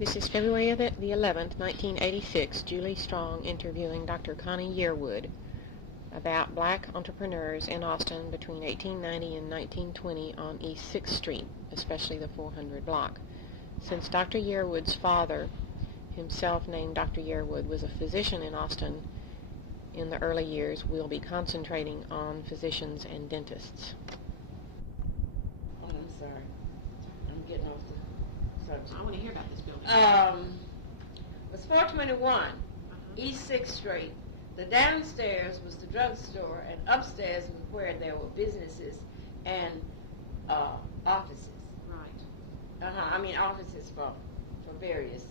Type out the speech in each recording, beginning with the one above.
This is February the 11th, 1986, Julie Strong interviewing Dr. Connie Yerwood about black entrepreneurs in Austin between 1890 and 1920 on East 6th Street, especially the 400 block. Since Dr. Yerwood's father, himself named Dr. Yerwood, was a physician in Austin in the early years, we'll be concentrating on physicians and dentists. Oh, I'm sorry. I'm getting off the subject. I want to hear about this building. It was 421 East 6th Street. The downstairs was the drugstore, and upstairs was where there were businesses and offices. Right. I mean offices for various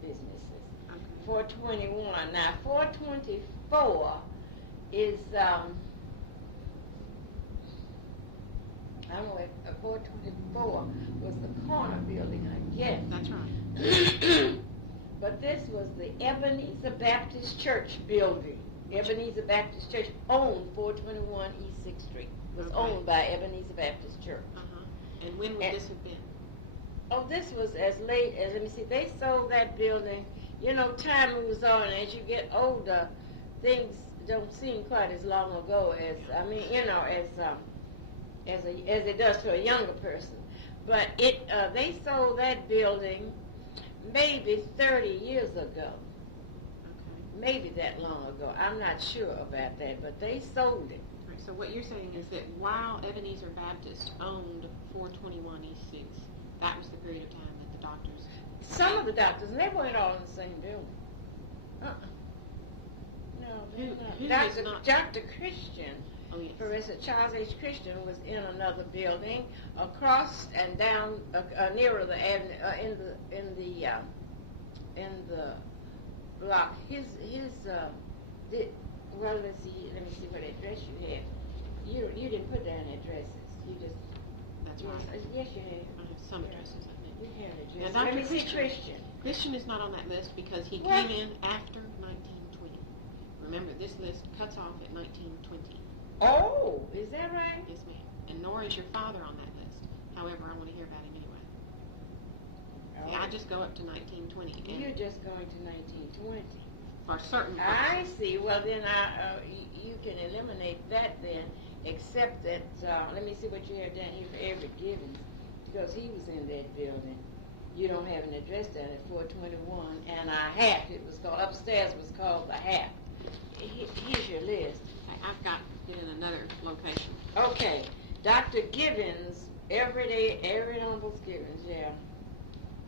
businesses. Okay. 421. Now 424 is I don't know if 424 was the corner building, I guess. That's right. But this was the Ebenezer Baptist Church building. Ebenezer Baptist Church owned 421 East 6th Street. Was owned by Ebenezer Baptist Church. And when would this have been? Oh, this was as late as, let me see, they sold that building. You know, time moves on. As you get older, things don't seem quite as long ago as, I mean, you know, as it does to a younger person. But they sold that building maybe 30 years ago. Okay. Maybe that long ago. I'm not sure about that, but they sold it. Right, so what you're saying is that while Ebenezer Baptist owned 421 East 6th, that was the period of time that the doctors... Some of the doctors, and they weren't all in the same building. No, Dr. Christian, oh, yes. Professor Charles H. Christian, was in another building across and down nearer the avenue, in the block. Well, let's see. Let me see what address you have. You didn't put down addresses. You just. That's right. Yes, you have. I have some addresses, I think. We have addresses. Now, Let me see Christian. Christian is not on that list because he came in after 1920. Remember, this list cuts off at 1920. Oh, is that right? Yes, ma'am. And nor is your father on that list. However, I want to hear about him anyway. Oh. See, I just go up to 1920. You're just going to 1920. For certain purposes. I see. Well, then you can eliminate that then, except that, let me see what you have down here for Everett Gibbons, because he was in that building. You don't have an address down at 421, and a hat, it was called, upstairs was called the hat. Here's your list. I've got it in another location. Okay. Dr. Gibbons, Everett Humbles Gibbons, yeah.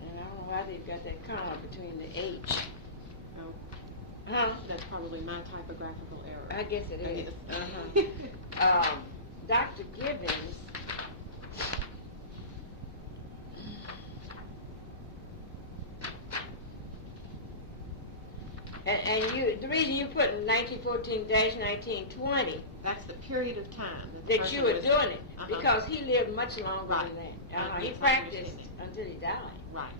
And I don't know why they've got that comma between the H. Oh. Huh? That's probably my typographical error. I guess it is. Dr. Gibbons. And the reason you put 1914-1920. That's the period of time that you were doing it, because he lived much longer than that. He practiced until he died. Right.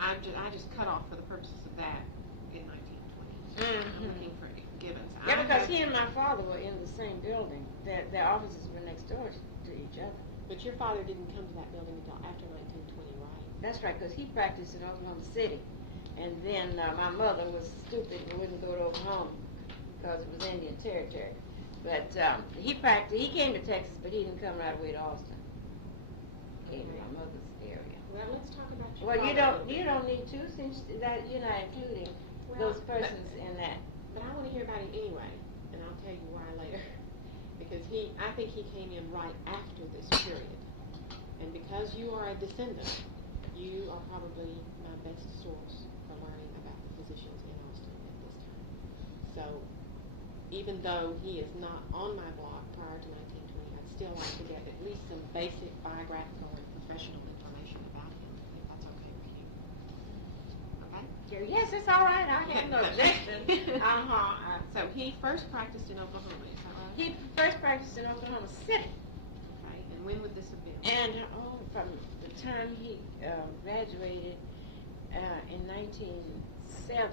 I just cut off for the purposes of that in 1920. I'm looking for Gibbons. Yeah, because he and my father were in the same building. Their offices were next door to each other. But your father didn't come to that building until after 1920, right? That's right, because he practiced in Oklahoma City. And then my mother was stupid and wouldn't go to Oklahoma because it was Indian territory. But he came to Texas, but he didn't come right away to Austin. Came to my mother's area. Well, let's talk about your Well, father. you don't need to, since that you're not including those persons in that. But I want to hear about him anyway, and I'll tell you why later. Because I think he came in right after this period. And because you are a descendant, you are probably my best source for learning about the physicians in Austin at this time. So even though he is not on my block prior to 1920, I'd still like to get at least some basic biographical and professional information about him, if that's okay with you. Okay? Yes, it's all right. I have no objection. So he first practiced in Oklahoma, is that right? He first practiced in Oklahoma City. Okay, and when would this have been? And from the time he graduated in 1907,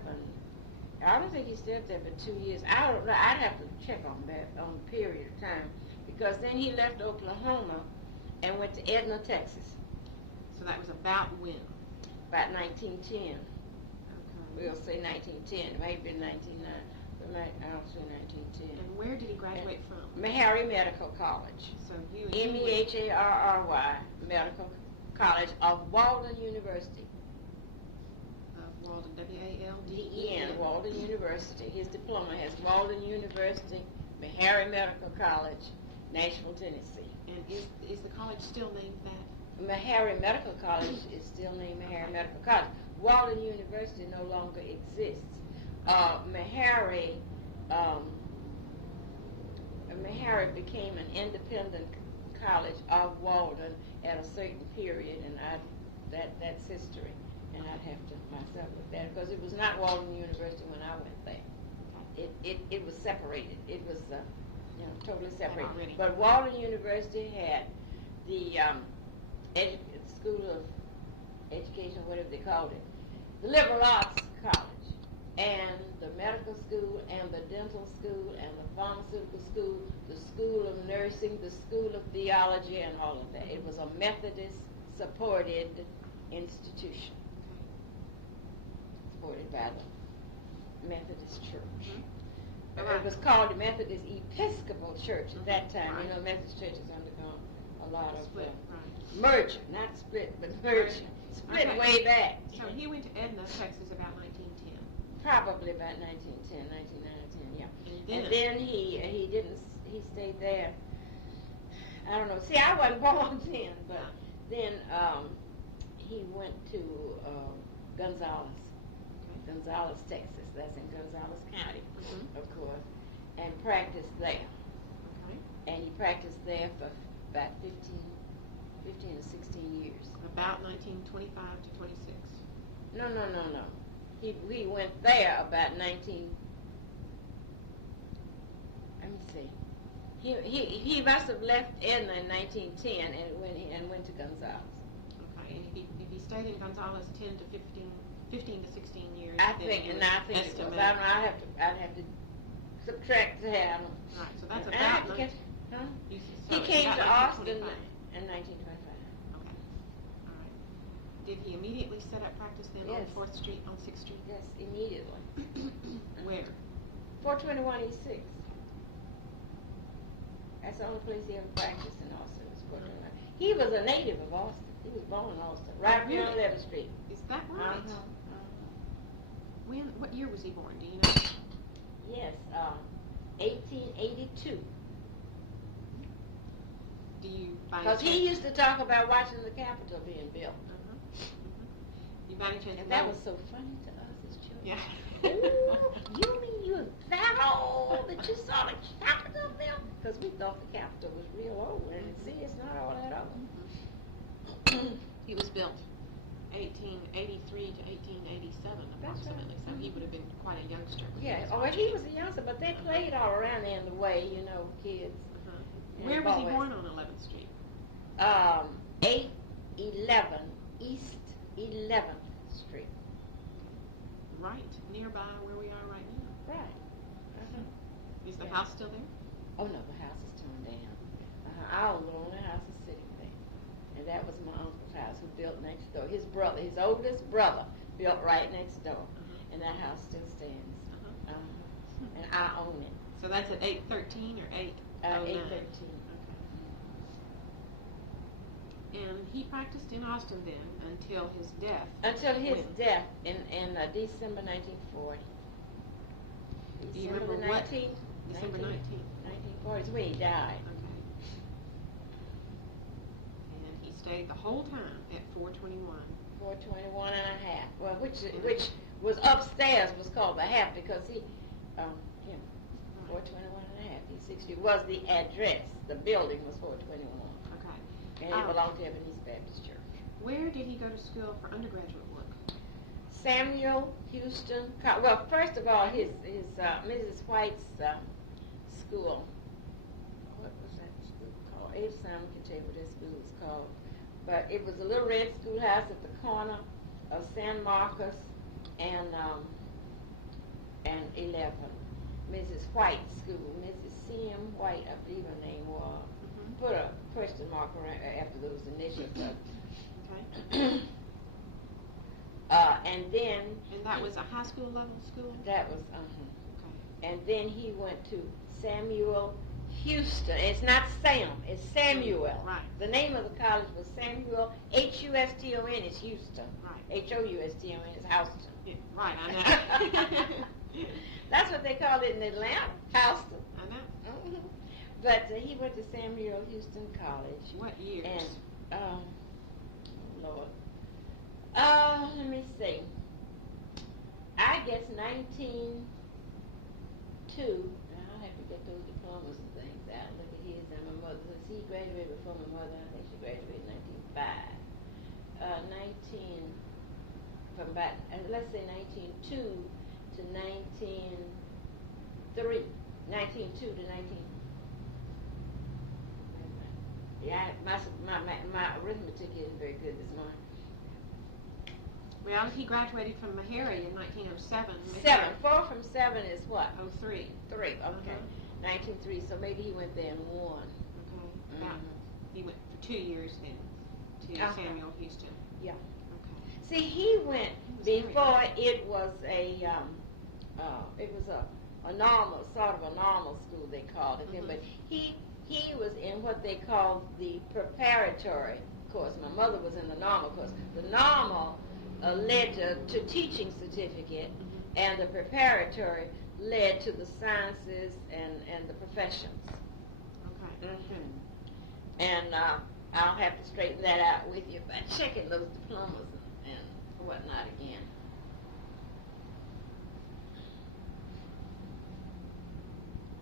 I don't think he stayed there for 2 years. I don't know. I'd have to check on that on the period of time, because then he left Oklahoma and went to Edna, Texas. So that was about when? about 1910. Okay. We'll say 1910. It might have been 1909. I'll say 1910. And where did he graduate from? Meharry Medical College. So you and he went Meharry Medical College of Walden University. of Walden, W-A-L-D-E-N. D-E-N, Walden University. His diploma has Walden University, Meharry Medical College, Nashville, Tennessee. And is the college still named that? Meharry Medical College is still named Meharry Medical College. Walden University no longer exists. Meharry became an independent college of Walden at a certain period, and that's history, and I'd have to myself look at it because it was not Walden University when I went there. It was separated. It was totally separated. Already. But Walden University had the School of Education, whatever they called it, the Liberal Arts College, and the medical school, and the dental school, and the pharmaceutical school, the school of nursing, the school of theology, and all of that. It was a Methodist-supported institution, supported by the Methodist Church. Mm-hmm. It was called the Methodist Episcopal Church at that time. Right. You know, Methodist Church has undergone a lot of Split, right. merger, not split, but merger. Split Okay. way back. So he went to Edna, Texas about 1910. Probably about 1910, 1910, yeah. And And then he stayed there. I don't know. See, I wasn't born then, but then he went to Gonzales, Texas. That's in Gonzales County, Mhm. of course, and practiced there. Okay. And he practiced there for about 15 to 16 years. About 1925 to 26. No. He went there about 19. Let me see. He must have left Edna in 1910 and went to Gonzales. Okay. And if he stayed in Gonzales 10 to 15 to 16 years. I then think you it would was. estimate- I'd have to subtract that. Right. So that's I about. have to get, huh? You- He so it's came about to Austin 1925. in 1925. Okay. All right. Did he immediately set up practice then on Yes. 4th Street, on 6th Street? Yes, immediately. Where? 421 East 6. That's the only place he ever practiced in Austin. Was 421. He was a native of Austin. He was born in Austin, right Oh, really? on 11th Street. Is that right? Uh-huh. What year was he born? Do you know? Yes, 1882. Do you by any Because he chance- used to talk about watching the Capitol being built. You by any chance And that know- was so funny to us as children. Yeah. Ooh, you mean you was that old that you saw the Capitol built? Because we thought the Capitol was real old, and see, it's not all that old. He was built 1883 to 1887 That's right. approximately, so he would have been quite a youngster. when Yeah, was well, watching he was it. a youngster, but they played all around there in the way, you know, kids. Uh-huh. and Where was he boys. born on 11th Street? 811 East 11th Street. Right nearby where we are right now. Right. Is the Yeah. house still there? Oh, no, the house is torn down. Our only house is sitting there. And that was my uncle's house who built next door. His brother, his oldest brother, built right next door. Uh-huh. And that house still stands. Uh-huh. And I own it. So that's at 813 or 809? 813. Okay. And he practiced in Austin then until his death. Until his When? death in December 1940. Do you December remember what? 19th? December 19th. 1940 is when he died. Okay. And he stayed the whole time at 421. 421 and a half. Well, which was upstairs was called the half because he, 421 and a half. He's 60. Was the address. The building was 421. Okay. And it belonged to Ebenezer Baptist Church. Where did he go to school for undergraduate work? Samuel Houston. Well, first of all, his Mrs. White's school. What was that school called? Abe Simon can tell you what that school was called. But it was a little red schoolhouse at the corner of San Marcos and 11. Mrs. White's school. Mrs. C.M. White, I believe her name was. Put a question mark around after those initials. Okay. then... And that was a high school level school? That was, Okay. And then he went to Samuel Houston. It's not Sam, it's Samuel. Right. The name of the college was Samuel, Houston is Houston. Right. Houston is Houston. Yeah, right, I know. That's what they call it in Atlanta, Houston. I know. But he went to Samuel Houston College. What years? And, Lord. Let me see. I guess 1902. Now I'll have to get those diplomas and things out. Look at his and my mother. Since he graduated before my mother, I think she graduated in 1905. From about, let's say 1902 to 1903. 1902 to 19. Yeah, my arithmetic isn't very good this morning. Well, he graduated from Meharry in 1907. 4 from 7 is what? 03. 3, okay. 1903, so maybe he went there in 1. Okay. About, he went for 2 years then to Samuel Houston. Yeah. Okay. See, he went before it was a normal, sort of a normal school, they called it then, but he was in what they called the preparatory course. My mother was in the normal course. The normal led to teaching certificate, and the preparatory led to the sciences and the professions. Okay. And I'll have to straighten that out with you by checking those diplomas and whatnot again.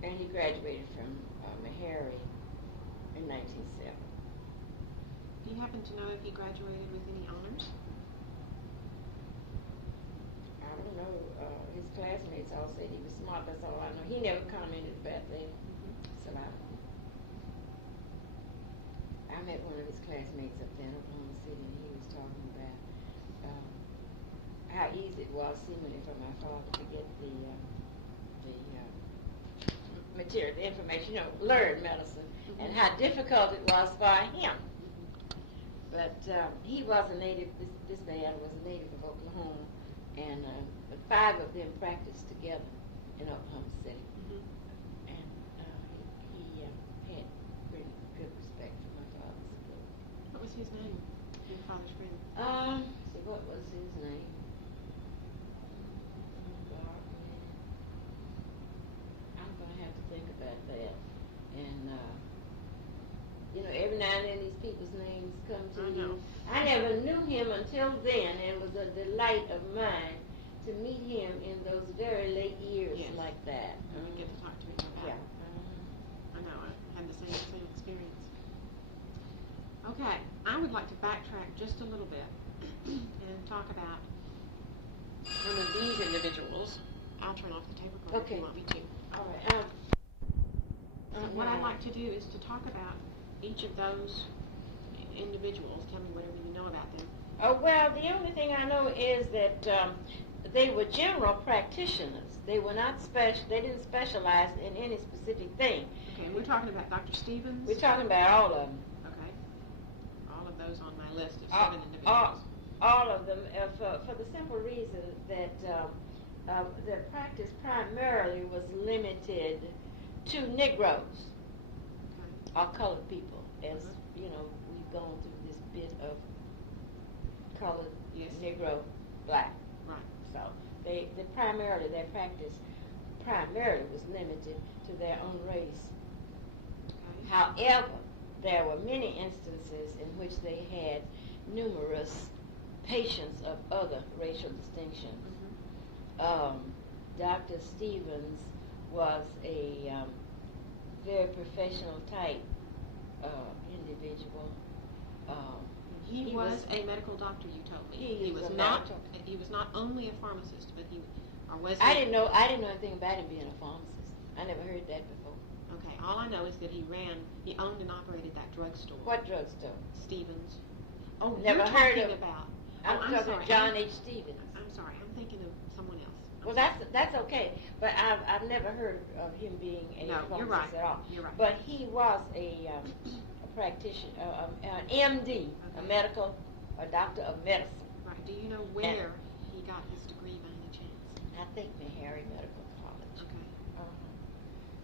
And he graduated from Meharry in 1907. Do you happen to know if he graduated with any honors? I don't know. His classmates all said he was smart. That's all I know. He never commented about that. So I met one of his classmates up there in Oklahoma City, and he was talking about how easy it was seemingly for my father to get the material, the information, learn medicine, and how difficult it was for him. But he was a native, this man was a native of Oklahoma, and the 5 of them practiced together in Oklahoma City. And he had pretty good respect for my father's ability. What was his name? Your father's friend? See, what was his name? I'm going to have to think about that. And, every now and then these people's names come to you. I never knew him until then, and it was a delight of mine to meet him in those very late years like that. And you get to talk to him about it. I know, I had the same experience. Okay, I would like to backtrack just a little bit and talk about one of these individuals. I'll turn off the tape recorder if you want me to. All right. What I'd like to do is to talk about each of those individuals. Tell me whatever you know about them. Oh, well, the only thing I know is that they were general practitioners. They were not they didn't specialize in any specific thing. Okay, and we're talking about Dr. Stevens? We're talking about all of them. Okay. All of those on my list of 7 individuals. All of them, for the simple reason that their practice primarily was limited to Negroes or colored people. As you know, we've gone through this bit of colored, Negro, black. Right. So their practice primarily was limited to their own race. Okay. However, there were many instances in which they had numerous patients of other racial distinctions. Dr. Stevens was a very professional type individual. He was a medical doctor, you told me. He was not only a pharmacist, but I didn't know anything about him being a pharmacist. I never heard that before. Okay, all I know is that he owned and operated that drugstore. What drugstore? Stevens. Oh, never heard of. I'm talking sorry. John H. Stevens. I'm sorry, I'm thinking of someone else. Well, that's okay, but I've never heard of him being a pharmacist at all. You're right. But he was a practitioner, an MD, a doctor of medicine. Right. Do you know where he he got his degree by any chance? I think Meharry Medical College. Okay.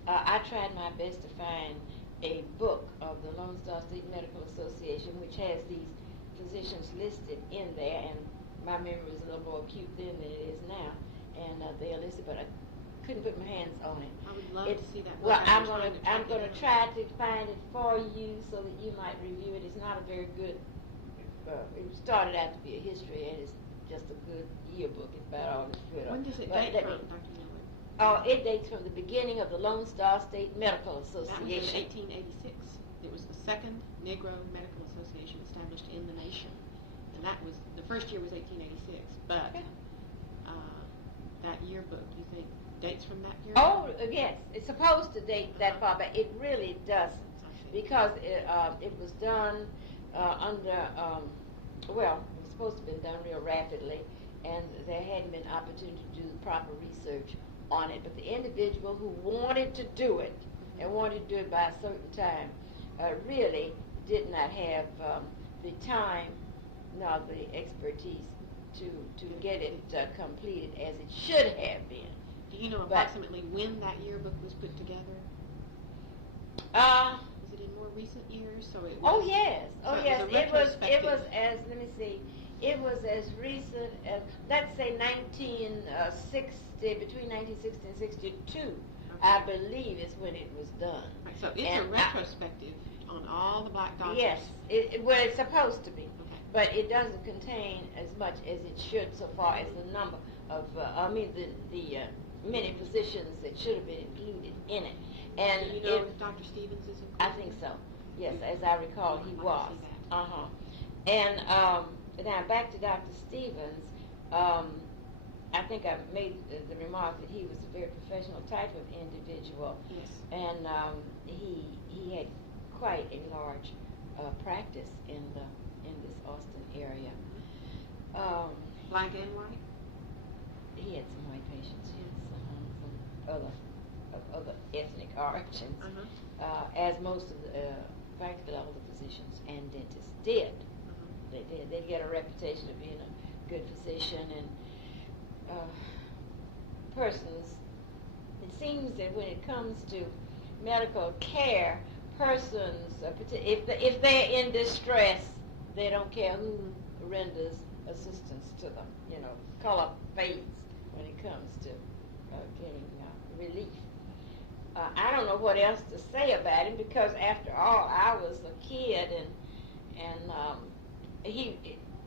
I tried my best to find a book of the Lone Star State Medical Association, which has these physicians listed in there, and my memory was a little more acute then than it is now, and they are listed, but I couldn't put my hands on it. I would love to see that. Well, I'm gonna try to find it for you so that you might review it. It's not a very good. It started out to be a history, and it's just a good yearbook. It's about all it's good. When does it date from, Dr. Yerwood? Oh, it dates from the beginning of the Lone Star State Medical Association. That was in 1886. It was the second Negro Medical Association established in the nation, and that was the first year was 1886. But that yearbook, you think, dates from that year? Oh, yes, it's supposed to date that far, but it really doesn't, because it was done under, well, it was supposed to have been done real rapidly, and there hadn't been opportunity to do the proper research on it. But the individual who wanted to do it, and wanted to do it by a certain time, really did not have the time nor the expertise to get it completed as it should have been. Do you know approximately when that yearbook was put together? Was it in more recent years? So it was, oh yes, oh so yes. It was as, let me see, it was as recent as, let's say 1960, between 1960 and 62, okay. I believe is when it was done. Right, so it's a retrospective on all the Black doctors. Yes, well, it's supposed to be. But it doesn't contain as much as it should so far as the number of, the many physicians that should have been included in it. And do you know if Dr. Stevens is included? I think so. Yes, as I recall, he was. And now back to Dr. Stevens. I think I made the remark that he was a very professional type of individual. Yes. And he had quite a large practice in this Austin area. Black and white? He had some white patients, yes, some other ethnic origins, as most of the, practically all the physicians and dentists did. They did. They get a reputation of being a good physician, and persons, it seems that when it comes to medical care, persons, if they're in distress, they don't care who renders assistance to them. You know, color fades when it comes to getting relief. I don't know what else to say about him, because after all, I was a kid, and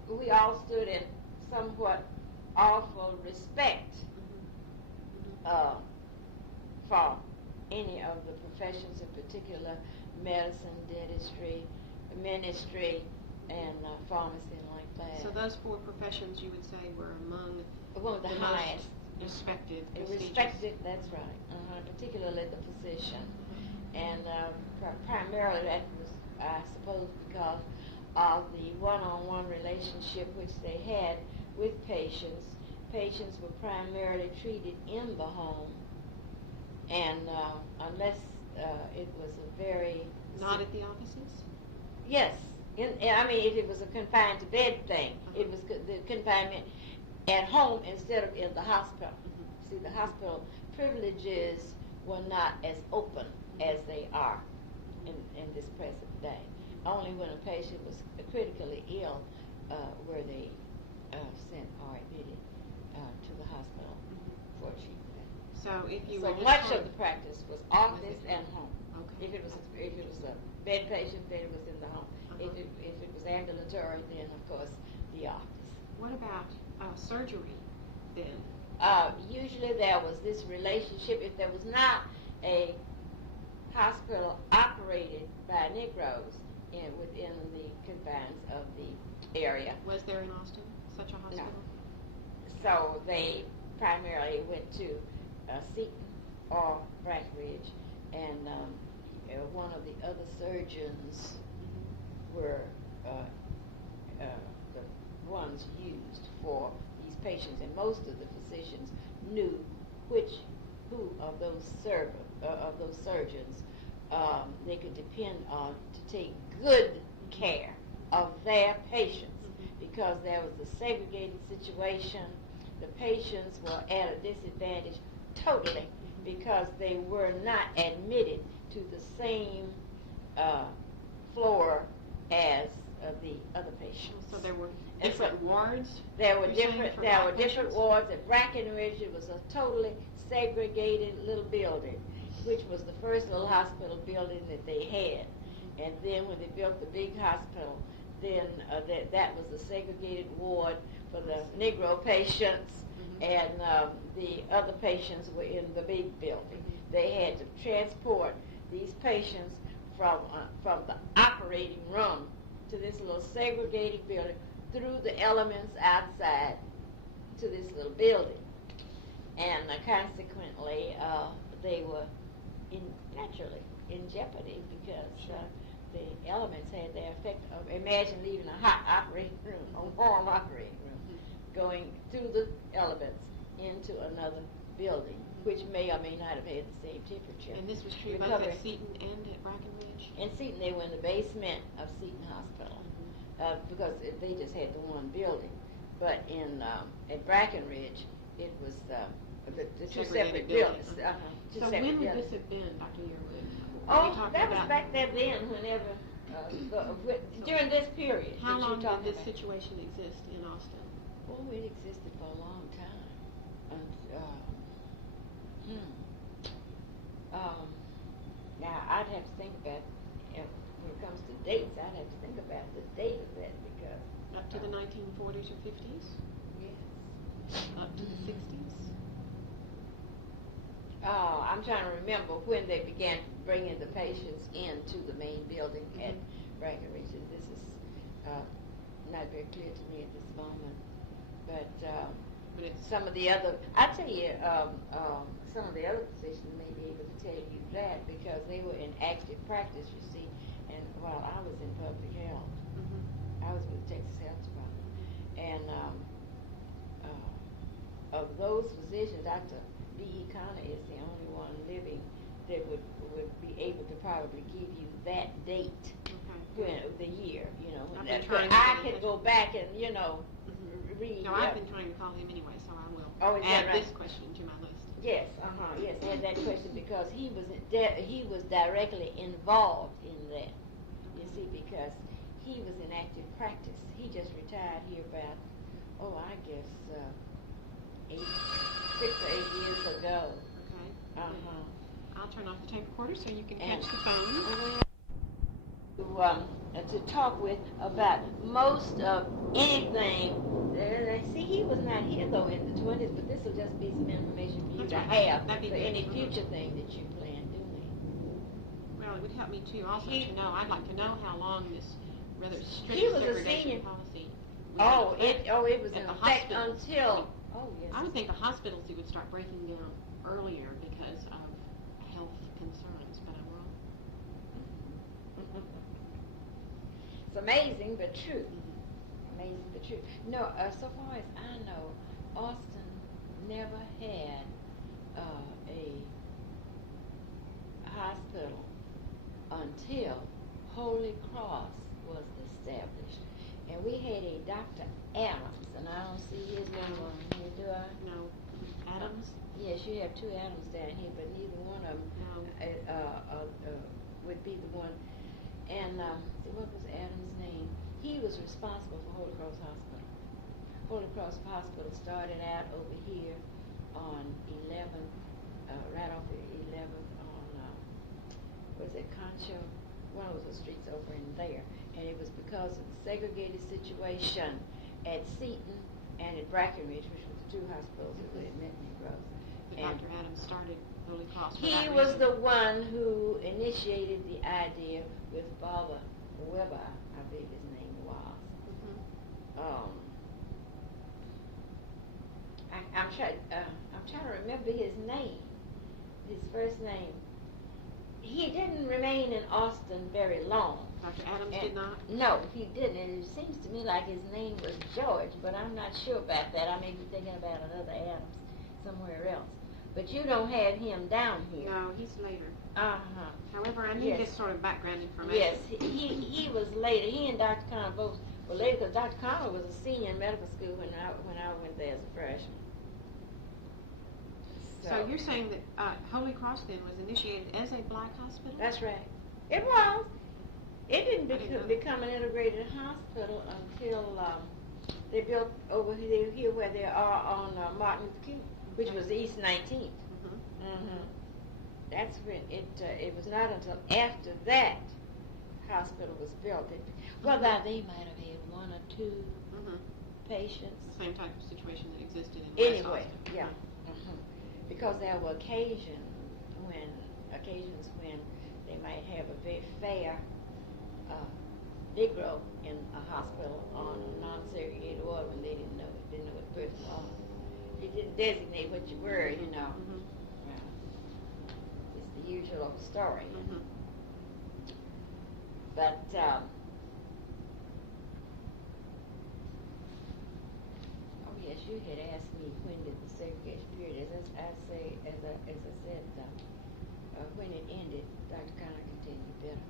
we all stood in somewhat awful respect for any of the professions, in particular medicine, dentistry, ministry, and pharmacy and like that. So those four professions, you would say, were among the highest respected. Respected, that's right. Particularly the physician, and primarily that was, I suppose, because of the one-on-one relationship which they had with patients. Patients were primarily treated in the home, and unless it was a very... Not at the offices? Yes. If it was a confined to bed thing, it was the confinement at home instead of in the hospital. See, the hospital privileges were not as open as they are in this present day. Only when a patient was critically ill were they sent or admitted to the hospital for treatment. So if you so were much of the practice was office and home. Okay. If it was a bed patient, then it was in the home. If it was ambulatory, then of course the office. What about surgery then? Usually there was this relationship. If there was not a hospital operated by Negroes within the confines of the area. Was there in Austin such a hospital? No. So they primarily went to Seton or Breckenridge, and one of the other surgeons were the ones used for these patients, and most of the physicians knew who of those surgeons they could depend on to take good care of their patients, because there was a segregated situation the patients were at a disadvantage totally because they were not admitted to the same floor as the other patients. So there were different wards? There were different wards. At Brackenridge, it was a totally segregated little building, which was the first little hospital building that they had. And then when they built the big hospital, then that was the segregated ward for the Negro patients, and the other patients were in the big building. They had to transport these patients from the operating room to this little segregated building through the elements outside to this little building. And consequently, they were naturally in jeopardy because the elements had their effect of, imagine leaving a hot operating room, a warm operating room, going through the elements into another building, which may or may not have had the same temperature. And this was true both at Seton and at Brackenridge? In Seton, they were in the basement of Seton Hospital because they just had the one building. But at Brackenridge, it was the two separate buildings. So when would this have been, Dr. Yerwood? Oh, that was back then, whenever, during this period. How long did this situation exist in Austin? Oh, it existed for a long time. Now, I'd have to think about, when it comes to dates, I'd have to think about the date of that because... Up to the 1940s or 50s? Yes. Up to the 60s? I'm trying to remember when they began bringing the patients into the main building at Brackenridge, and this is not very clear to me at this moment. But some of the other, I tell you, some of the other physicians may be able to tell you that because they were in active practice, you see, and while I was in public health, I was with the Texas Health Department, and of those physicians, Dr. B.E. Connie is the only one living that would be able to probably give you that date, the year, when that. But I could go back and, read. No, I've been trying to call him anyway, so I will add this question to my list. Yes, yes, add that question because he was directly involved in that. You see, because he was in active practice. He just retired here about, I guess, 6 or 8 years ago. Okay. I'll turn off the tape recorder so you can catch the phone. To talk with about most of anything. See, he was not here though in the 20s, but this will just be some information for you to have for any future thing that you plan doing. Well, it would help me too also to know. I'd like to know how long this rather strict segregation policy was in effect. It was in effect until. Oh, yes. I would think the hospitals would start breaking down earlier because of health concerns, but I'm wrong. It's amazing but true. Amazing but true. No, so far as I know, Austin never had a hospital until Holy Cross was established. And we had a Dr. Adams, and I don't see his name on here, do I? No. Adams? Yes, you have two Adams down here, but neither one of them would be the one. And what was Adams' name? He was responsible for Holy Cross Hospital. Holy Cross Hospital started out over here on 11th, right off of 11th on, was it Concho? One of the streets over in there. And it was because of the segregated situation at Seton and at Brackenridge, which were the two hospitals that would admit Negroes. But Dr. Adams started Holy Cross. He was the one who initiated the idea with Baba Weber, I believe his name was. I'm trying to remember his name, his first name. He didn't remain in Austin very long. Dr. Adams did not? No, he didn't. And it seems to me like his name was George, but I'm not sure about that. I may be thinking about another Adams somewhere else. But you don't have him down here. No, he's later. However, I need this sort of background information. Yes, he was later. He and Dr. Conner both were later because Dr. Conner was a senior in medical school when I went there as a freshman. So you're saying that Holy Cross then was initiated as a black hospital? That's right. It was. It didn't become an integrated hospital until they built over here where they are on Martin Luther King, which was East 19th. That's when it was not until after that hospital was built. Well, they might have had one or two patients. Same type of situation that existed in West Anyway, Austin. yeah. Because there were occasions when they might have a very fair Negro in a hospital on a non-segregated ward when they didn't know what the person was. You didn't designate what you were, you know. It's the usual story. But oh yes, you had asked me when did the segregation period, as I said, when it ended. Dr. Conner can tell you better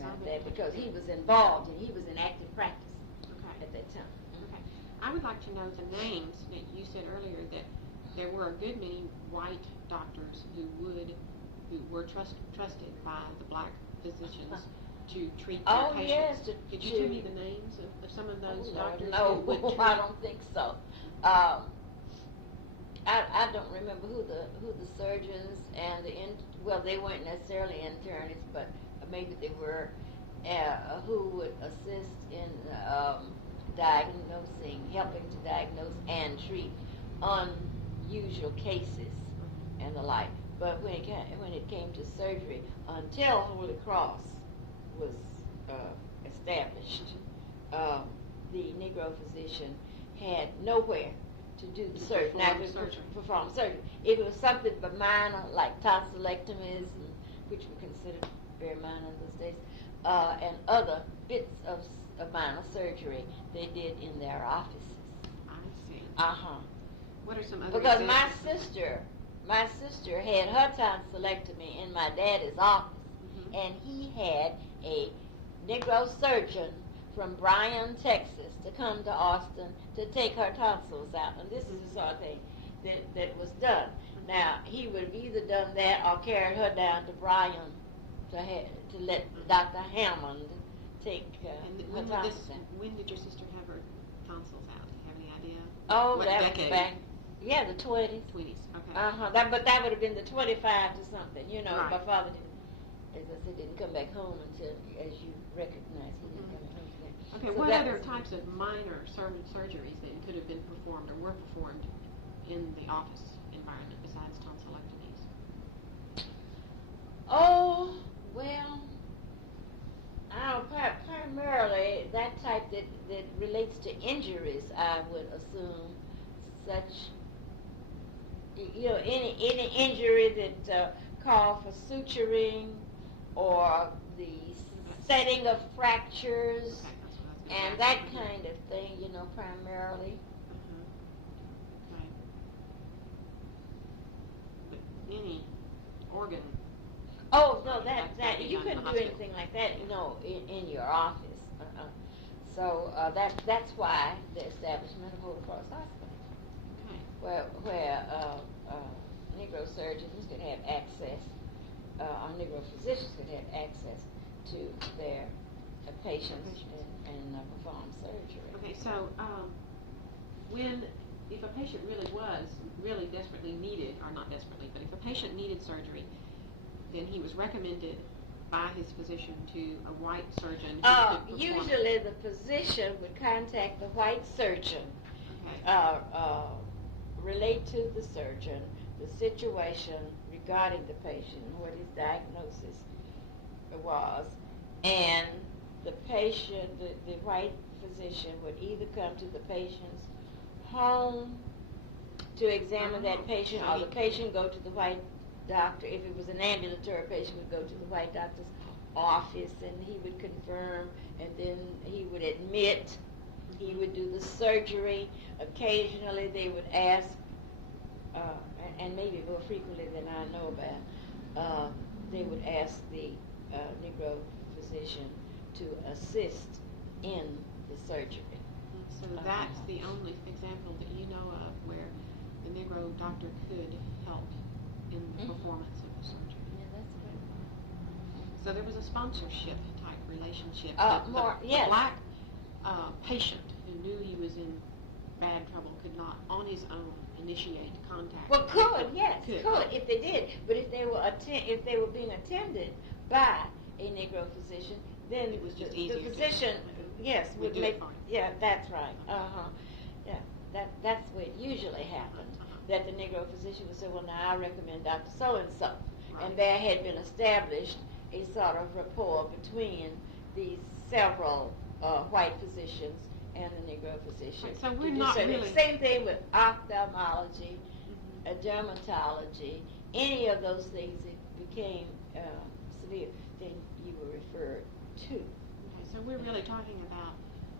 about that because he was involved and he was in active practice at that time. I would like to know the names that you said earlier that there were a good many white doctors who were trusted by the black physicians to treat their patients. Yes. Could you tell me the names of some of those doctors? No, who would treat? I don't think so. I don't remember who the surgeons and they weren't necessarily internists, but maybe they were, who would assist in helping to diagnose and treat unusual cases and the like. But when it came to surgery, until Holy Cross was established, the Negro physician had nowhere to do the surgery. Now, perform surgery. If it was something but minor, like tonsillectomies, which were considered very minor in those days, and other bits of minor surgery, they did in their offices. I see. What are some other Because examples? my sister had her tonsillectomy in my daddy's office, and he had a Negro surgeon from Bryan, Texas, to come to Austin to take her tonsils out. And this is the sort of thing that was done. Now, he would have either done that or carried her down to Bryan to let Dr. Hammond take her tonsils out. When did your sister have her tonsils out? Do you have any idea? Oh, what that decade? was back, the 20s. 20s, okay. But that would have been the 25 to something, you know. Right. My father didn't come back home until, as you recognize, he didn't come home again. Okay, So what other types of minor surgeries then could have been performed or were performed in the office environment besides tonsillectomies? Oh, well, primarily that type that relates to injuries, I would assume, such, any injury that call for suturing or the setting of fractures and that kind of thing, primarily. Right. But any organ. Oh, no, that you couldn't do anything like that, in your office. So that's why the establishment of Holy Cross Hospital, where Negro surgeons could have access, or Negro physicians could have access to their patients and perform surgery. Okay, so if a patient really desperately needed, or not desperately, but if a patient needed surgery, then he was recommended by his physician to a white surgeon who could perform. Usually the physician would contact the white surgeon, relate to the surgeon the situation regarding the patient, what his diagnosis was, and the patient, the white physician would either come to the patient's home to examine that patient, or the patient go to the white doctor. If it was an ambulatory patient, would go to the white doctor's office, and he would confirm, and then he would admit, he would do the surgery. Occasionally they would ask, and maybe more frequently than I know about, they would ask the Negro physician to assist in the surgery. So that's the only example that you know of where the Negro doctor could help in the performance of the surgery. Yeah, that's good. So there was a sponsorship type relationship. Yes. The black patient who knew he was in bad trouble could not, on his own, initiate contact. Well, could if they did. But if they were being attended by a Negro physician, then it was just the easier physician, would do make. it for him. Yeah, that's right. Yeah, that's what usually happened. That the Negro physician would say, well, now I recommend Dr. So-and-so. Right. And there had been established a sort of rapport between these several white physicians and the Negro physician. Right, so we're not really... Same thing with ophthalmology, dermatology, any of those things that became severe, then you were referred to. Okay, so we're really talking about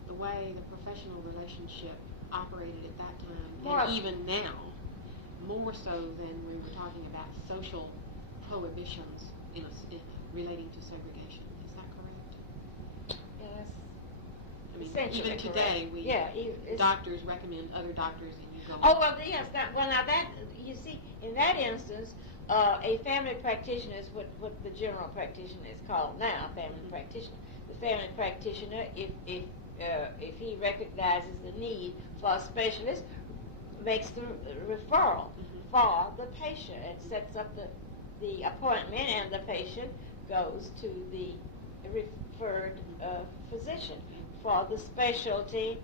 the way the professional relationship operated at that time, and even now, more so than we were talking about social prohibitions in relating to segregation. Is that correct? Yes. I mean, even today, doctors recommend other doctors, and you go. Oh well, yes. Now that you see, in that instance, a family practitioner is what the general practitioner is called now. Family practitioner. The family practitioner, if he recognizes the need for a specialist, makes the referral for the patient and sets up the appointment, and the patient goes to the referred physician for the specialty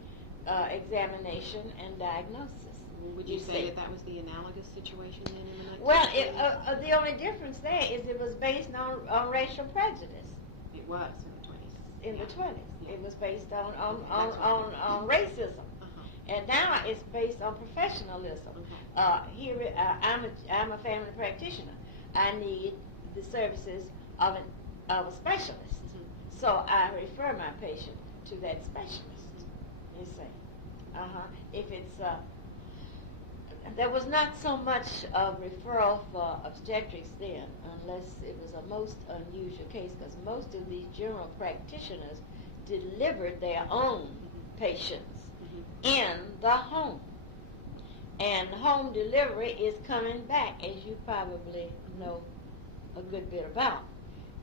examination and diagnosis. Would you say that was the analogous situation then in the 1920s? Well, the only difference there is it was based on racial prejudice. It was in the 20s. In the 20s. Yeah. It was based on racism. And now it's based on professionalism. Okay. I'm a family practitioner. I need the services of a specialist. So I refer my patient to that specialist. You see. If it's there was not so much of referral for obstetrics then, unless it was a most unusual case, because most of these general practitioners delivered their own patients in the home. And home delivery is coming back, as you probably know a good bit about.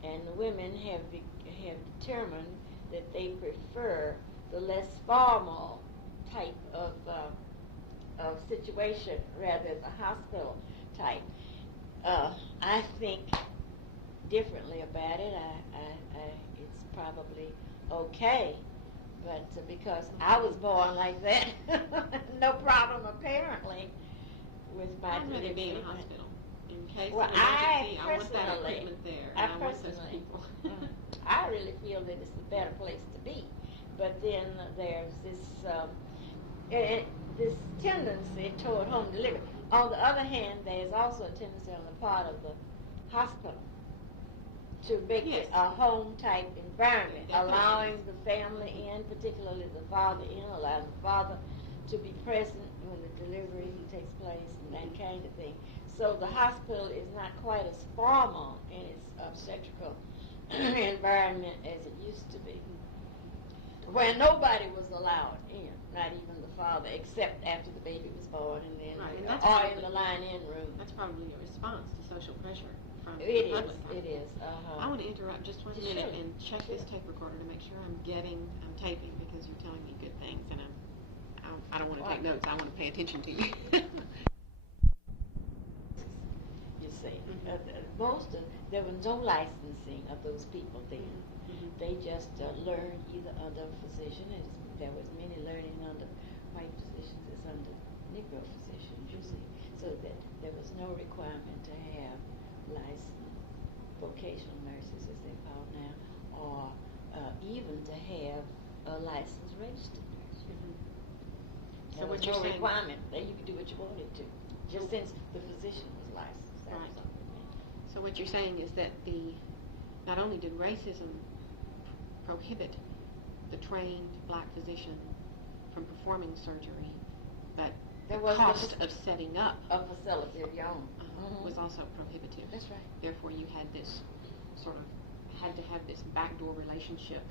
And the women have determined that they prefer the less formal type of situation rather than the hospital type. I think differently about it. It's probably okay, but because I was born like that, no problem apparently with my I'd rather be in a hospital. In case well, of emergency, I want that equipment there, and I want those people. I really feel that it's a better place to be. But then there's this tendency toward home delivery. On the other hand, there's also a tendency on the part of the hospital to make it a home-type environment, allowing the family in, particularly the father in, allowing the father to be present when the delivery takes place and that kind of thing. So the hospital is not quite as formal in its obstetrical environment as it used to be, where nobody was allowed in, not even the father, except after the baby was born, and then or in the line-in room. That's probably a response to social pressure from the public. It is. I want to interrupt just 1 minute and check this tape recorder to make sure I'm taping, because you're telling me good things, and I don't want to take notes. I want to pay attention to you. You see, there was no licensing of those people then. They just learned either under a physician, and there was many learning under white physicians as under Negro physicians, you see, so that there was no requirement to have licensed vocational nurses, as they're called now, or even to have a licensed registered nurse. So there was no requirement that you could do what you wanted to, just since the physician was licensed. That was all it meant. So what you're saying is that not only did racism prohibit the trained black physician from performing surgery, but the cost of setting up a facility of your own was also prohibitive. That's right. Therefore, you had to have this backdoor relationship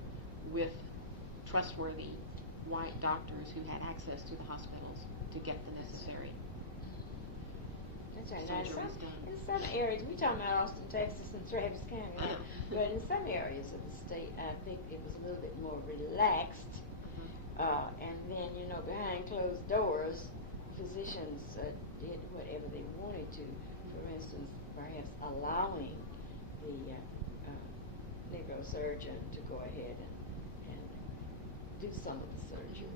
with trustworthy white doctors who had access to the hospitals to get the necessary That's right. Now, surgery is done. in some areas, we're talking about Austin, Texas, and Travis County, I know. but in some areas of the state, I think it was a little bit more relaxed. And then, behind closed doors, physicians did whatever they wanted to. For instance, perhaps allowing the Negro surgeon to go ahead and do some of the surgery.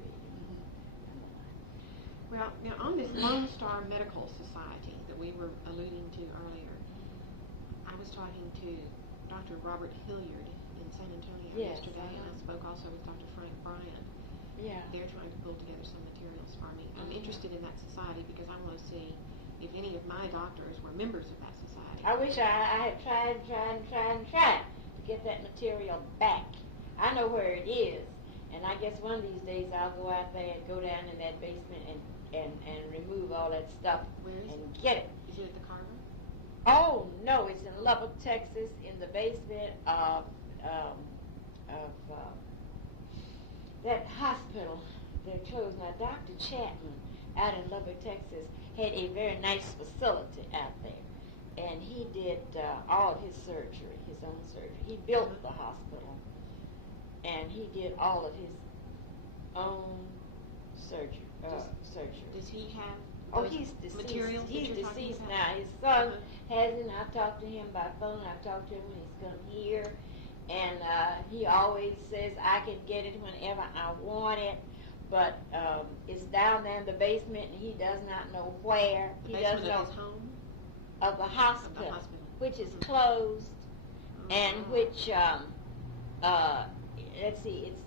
Well, now on this Lone Star Medical Society that we were alluding to earlier, I was talking to Dr. Robert Hilliard in San Antonio yesterday, and I spoke also with Dr. Frank Bryan. Yeah. They're trying to pull together some materials for me. I'm interested in that society because I want to see if any of my doctors were members of that society. I wish I had tried to get that material back. I know where it is, and I guess one of these days I'll go out there and go down in that basement and remove all that stuff. Where is and it? Get it. Is it at the Carver? Oh no, it's in Lubbock, Texas, in the basement of that hospital. They're closed now. Dr. Chapman out in Lubbock, Texas, had a very nice facility out there, and he did all his surgery, his own surgery. He built the hospital, and he did all of his own surgery. Does he have Oh, he's deceased. materials? He's deceased now. His son has it, and I've talked to him by phone. I've talked to him when he's come here, and he always says I can get it whenever I want it, but it's down there in the basement, and he does not know where. The He basement doesn't know of his home? of the hospital, hospital. which is closed, and which let's see, it's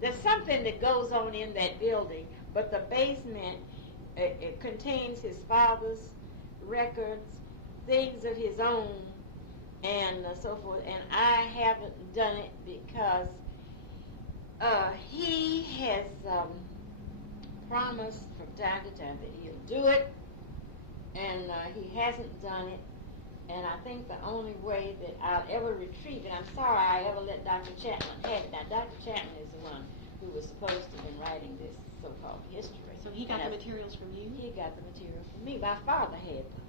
there's something that goes on in that building, but the basement it contains his father's records, things of his own, and so forth. And I haven't done it because he has promised from time to time that he'll do it, and he hasn't done it. And I think the only way that I'll ever retrieve it, I'm sorry I ever let Dr. Chapman have it. Now, Dr. Chapman is the one who was supposed to have been writing this so-called history. So he got the materials from you? He got the material from me. My father had them.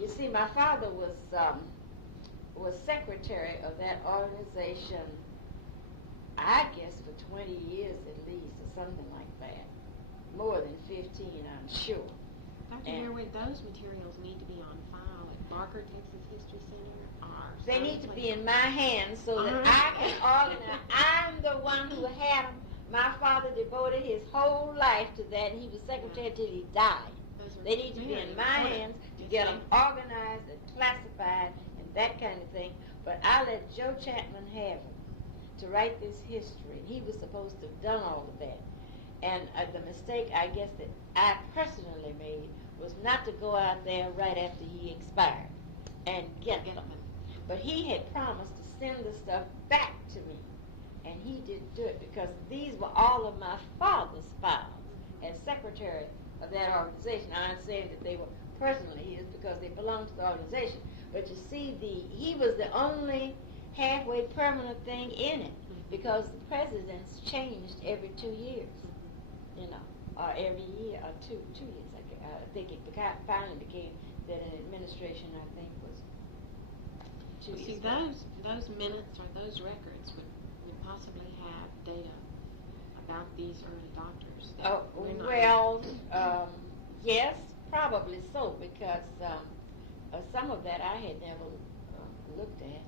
You see, my father was secretary of that organization, I guess, for 20 years at least, or something like that. More than 15, I'm sure. Dr. Yerwood, those materials need to be on file at Barker, Texas History Center, or they need to be in my hands so that I can organize. I'm the one who had them. My father devoted his whole life to that, and he was secretary till he died. They need to be in my hands to get them organized and classified and that kind of thing. But I let Joe Chapman have them to write this history. He was supposed to have done all of that. And the mistake, I guess, that I personally made was not to go out there right after he expired and get them. But he had promised to send the stuff back to me. And he didn't do it because these were all of my father's files as secretary of that organization. I'm saying that they were personally his because they belonged to the organization. But you see, he was the only halfway permanent thing in it because the presidents changed every 2 years, or every year or two years. I think it finally became that an administration, I think, was 2 years. See, those minutes or those records would possibly have data about these early doctors. Yes, probably so, because some of that I had never looked at,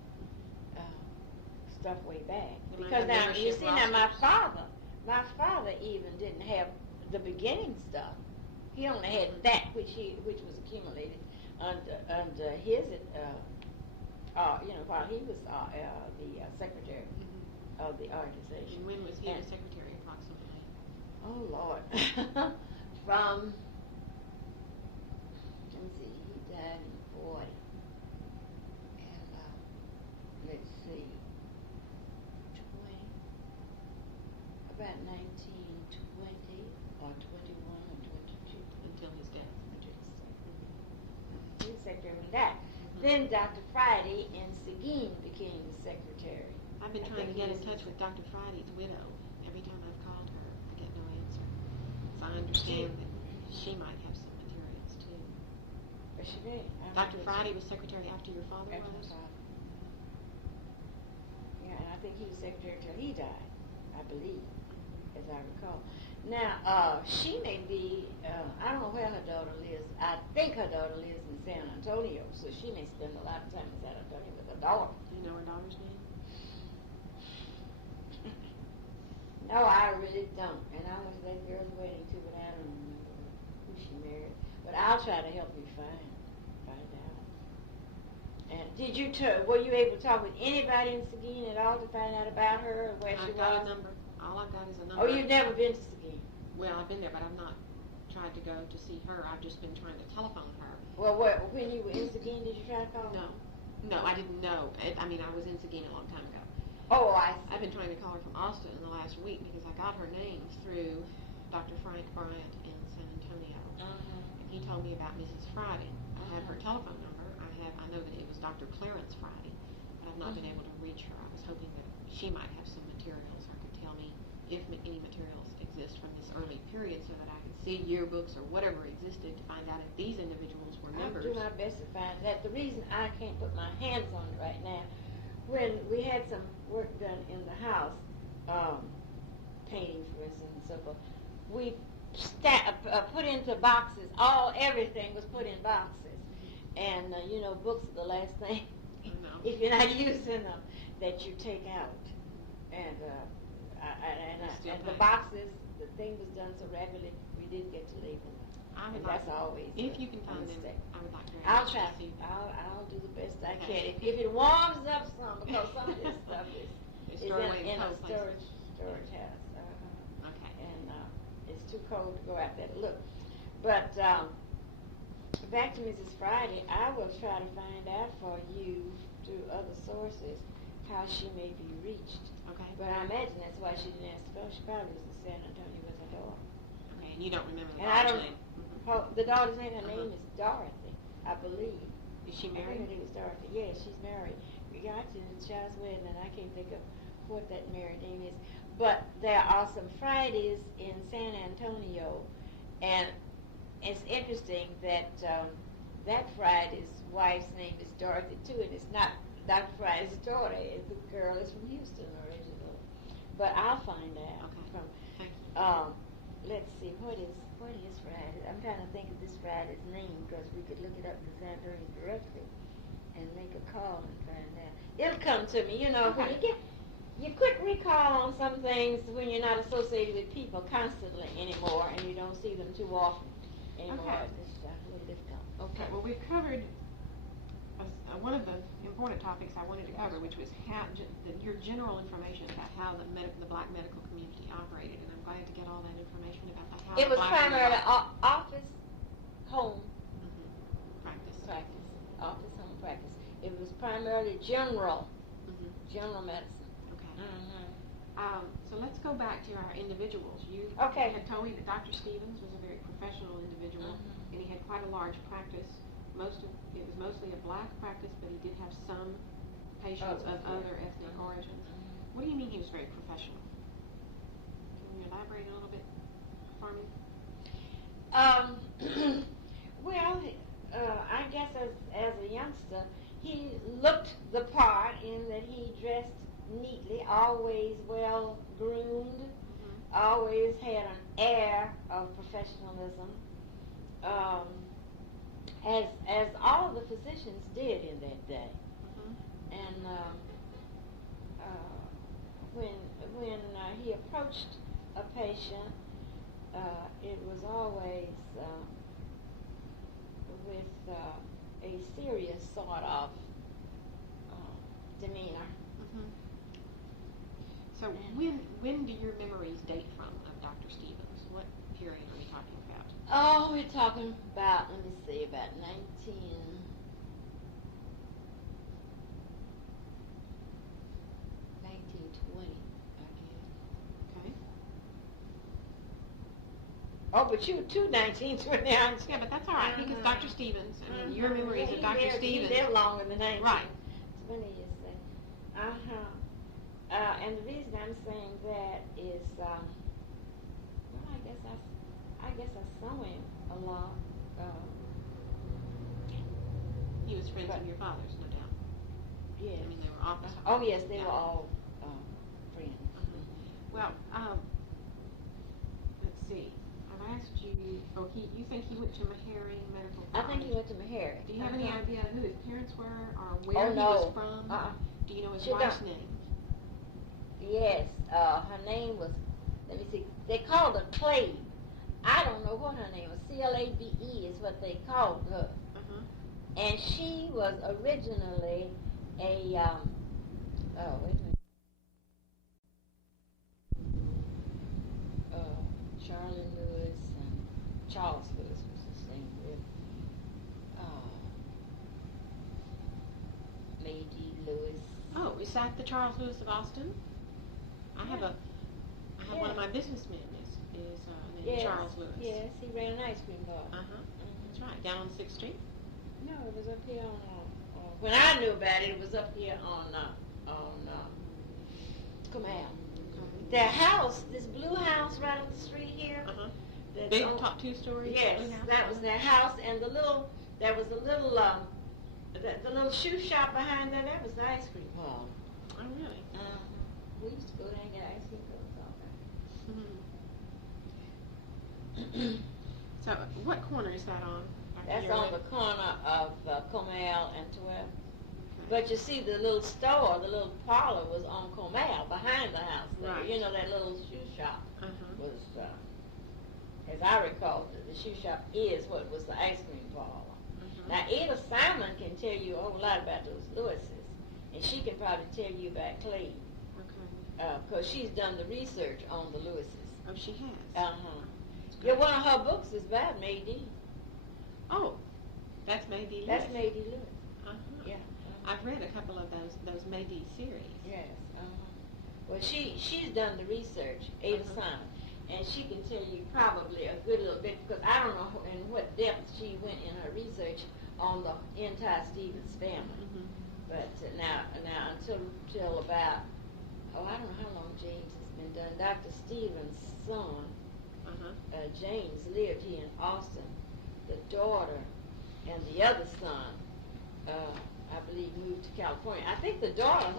stuff way back. Because now, you see, now my father even didn't have the beginning stuff. He only had that which was accumulated under his, while he was the secretary of the organization. And when was he the secretary, approximately? Oh, Lord. From, let me see, he died in 40. And, let's see, about 1920 or 21 or 22. Until his death. He was secretary when he died. Then Dr. Friday in Seguin became the secretary. I've been trying to get in touch with Dr. Friday's widow. Every time I've called her, I get no answer. So I understand that she might have some materials too. Yes, she did. Dr. Friday was secretary after your father After was? my father. Yeah, and I think he was secretary till he died, I believe, as I recall. Now, she may be, I don't know where her daughter lives. I think her daughter lives in San Antonio, so she may spend a lot of time in San Antonio with her daughter. Do you know her daughter's name? No, I really don't. And I went to that girl's wedding too, but I don't remember who she married. But I'll try to help you find out. And did you were you able to talk with anybody in Seguin at all to find out about her or where she was? I've got a number. All I've got is a number. Oh, you've never been to Seguin? Well, I've been there, but I've not tried to go to see her. I've just been trying to telephone her. Well, when you were in Seguin, did you try to call her? No, I didn't know. I mean, I was in Seguin a long time ago. Oh, I see. I've been trying to call her from Austin in the last week because I got her name through Dr. Frank Bryant in San Antonio. And he told me about Mrs. Friday. I have her telephone number. I know that it was Dr. Clarence Friday, but I've not been able to reach her. I was hoping that she might have some materials or could tell me if any materials exist from this early period so that I could see yearbooks or whatever existed to find out if these individuals were members. I'll do my best to find that. The reason I can't put my hands on it right now, when we had some work done in the house, painting for instance and so forth, we put into boxes, everything was put in boxes. And books are the last thing, if you're not using them, that you take out. And the boxes, the thing was done so rapidly, we didn't get to label them. And that's always if you can find them, mistake. I would like to. I'll try. I'll do the best I can. If it warms up some, because some of this stuff is in a storage house. Okay. And it's too cold to go out there to look. But back to Mrs. Friday, I will try to find out for you through other sources how she may be reached. Okay. But I imagine that's why she didn't ask to go. She probably was in San Antonio with her daughter. Okay, and you don't remember the And I daughter's don't. name? The daughter's name, her name is Dorothy, I believe. Is she I think married? her name is Dorothy. Yeah, she's married. We got to the child's wedding, and I can't think of what that married name is. But there are some Fridays in San Antonio, and it's interesting that that Friday's wife's name is Dorothy too, and it's not Dr. Friday's daughter. The girl is from Houston originally. But I'll find out. Okay. Thank you. Let's see, what is Friday? I'm trying to think of this Friday's name because we could look it up in San Antonio directly and make a call and find out. It'll come to me, when you quit recall on some things when you're not associated with people constantly anymore and you don't see them too often anymore. Okay. It's a little difficult. Okay, well, we've covered one of the important topics I wanted to cover, which was your general information about how the black medical community operated, and I'm glad to get all that information about how It was primarily office, home practice. Office, home practice. It was primarily general medicine. Okay. So let's go back to our individuals. You Okay. had told me that Dr. Stevens was a very professional individual, and he had quite a large practice. It was mostly a black practice, but he did have some patients of other ethnic origins. What do you mean he was very professional? Can you elaborate a little bit for me? Well, I guess as a youngster, he looked the part in that he dressed neatly, always well groomed, always had an air of professionalism, as all of the physicians did in that day. And when he approached a patient, it was always with a serious sort of demeanor. So when do your memories date from of Dr. Stevens? What period are we talking about? Oh, we're talking about, let me see, about 1920, I guess. Okay. Oh, but you too, 1920. Yeah, but that's all right, because Dr. Stevens, I mean, your memories of Dr. Stevens. He lived longer than 1920. Right. You say. And the reason I'm saying that is, well, I guess I saw him a lot. he was friends of your father's, no doubt. Yes. I mean, they were office Oh, yes, they yeah. were all friends. Well, let's see. I've asked you. Oh, you think he went to Meharry Medical I College? think he went to Meharry. Do you have any idea who his parents were or where he no. was from? Do you know his She wife's don't. name? Yes, her name was, let me see, they called her Clave. I don't know what her name was. Clave is what they called her. And she was originally a, oh, wait a minute. Charlie Lewis and Charles Lewis was his name, really. Lady Lewis. Oh, is that the Charles Lewis of Austin? I have one of my businessmen is named Charles Lewis. Yes, he ran an ice cream bar. That's right, down on 6th Street. No, it was up here on when I knew about it, it was up here on Canal. Their house, this blue house right up the street here. Big top 2-story. Yes, that was their house, and there was a little the little shoe shop behind there. That was the ice cream parlor. Oh, really? We used to go there and get ice cream all that. So, what corner is that on? That's on the corner of Comal and 12. But you see, the little store, the little parlor was on Comal, behind the house there. Right. You know, that little shoe shop was, as I recall, the shoe shop is what was the ice cream parlor. Now, Ada Simon can tell you a whole lot about those Lewises, and she can probably tell you about Clay. Because she's done the research on the Lewises. Oh, she has? Yeah, one of her books is about May D. Oh, that's May D. Lewis. That's May D. Lewis. Yeah. I've read a couple of those May D. series. Yes. Well, she's done the research, Ada Simon, and she can tell you probably a good little bit, because I don't know in what depth she went in her research on the entire Stevens family. But now until about, I don't know how long James has been done. Dr. Stevens' son, James, lived here in Austin. The daughter and the other son, I believe, moved to California. I think the daughter,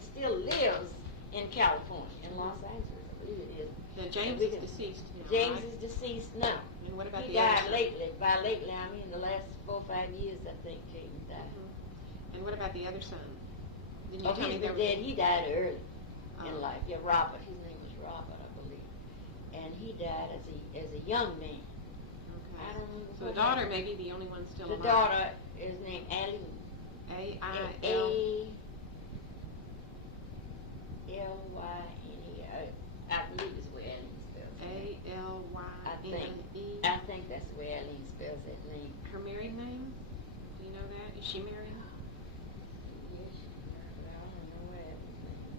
still lives in California, in Los Angeles. I believe it is. Now, James is deceased now, James right? is deceased now. And what about he the other died son? lately. By lately, I mean the last 4 or 5 years, I think, James died. And what about the other son? Didn't you Oh, tell me he's there been was dead. He died early in life. Yeah, Robert. His name was Robert, I believe. And he died as a young man. I don't remember. So the daughter may be the only one still alive. The daughter is named Aline. A-I-L. L-Y-N-E. I believe it's where Aline spells it. A-L-Y-N-E. I think that's where Aline spells that name. Her married name? Do you know that? Is she married? Yes, she married, but I don't know where Aline's name.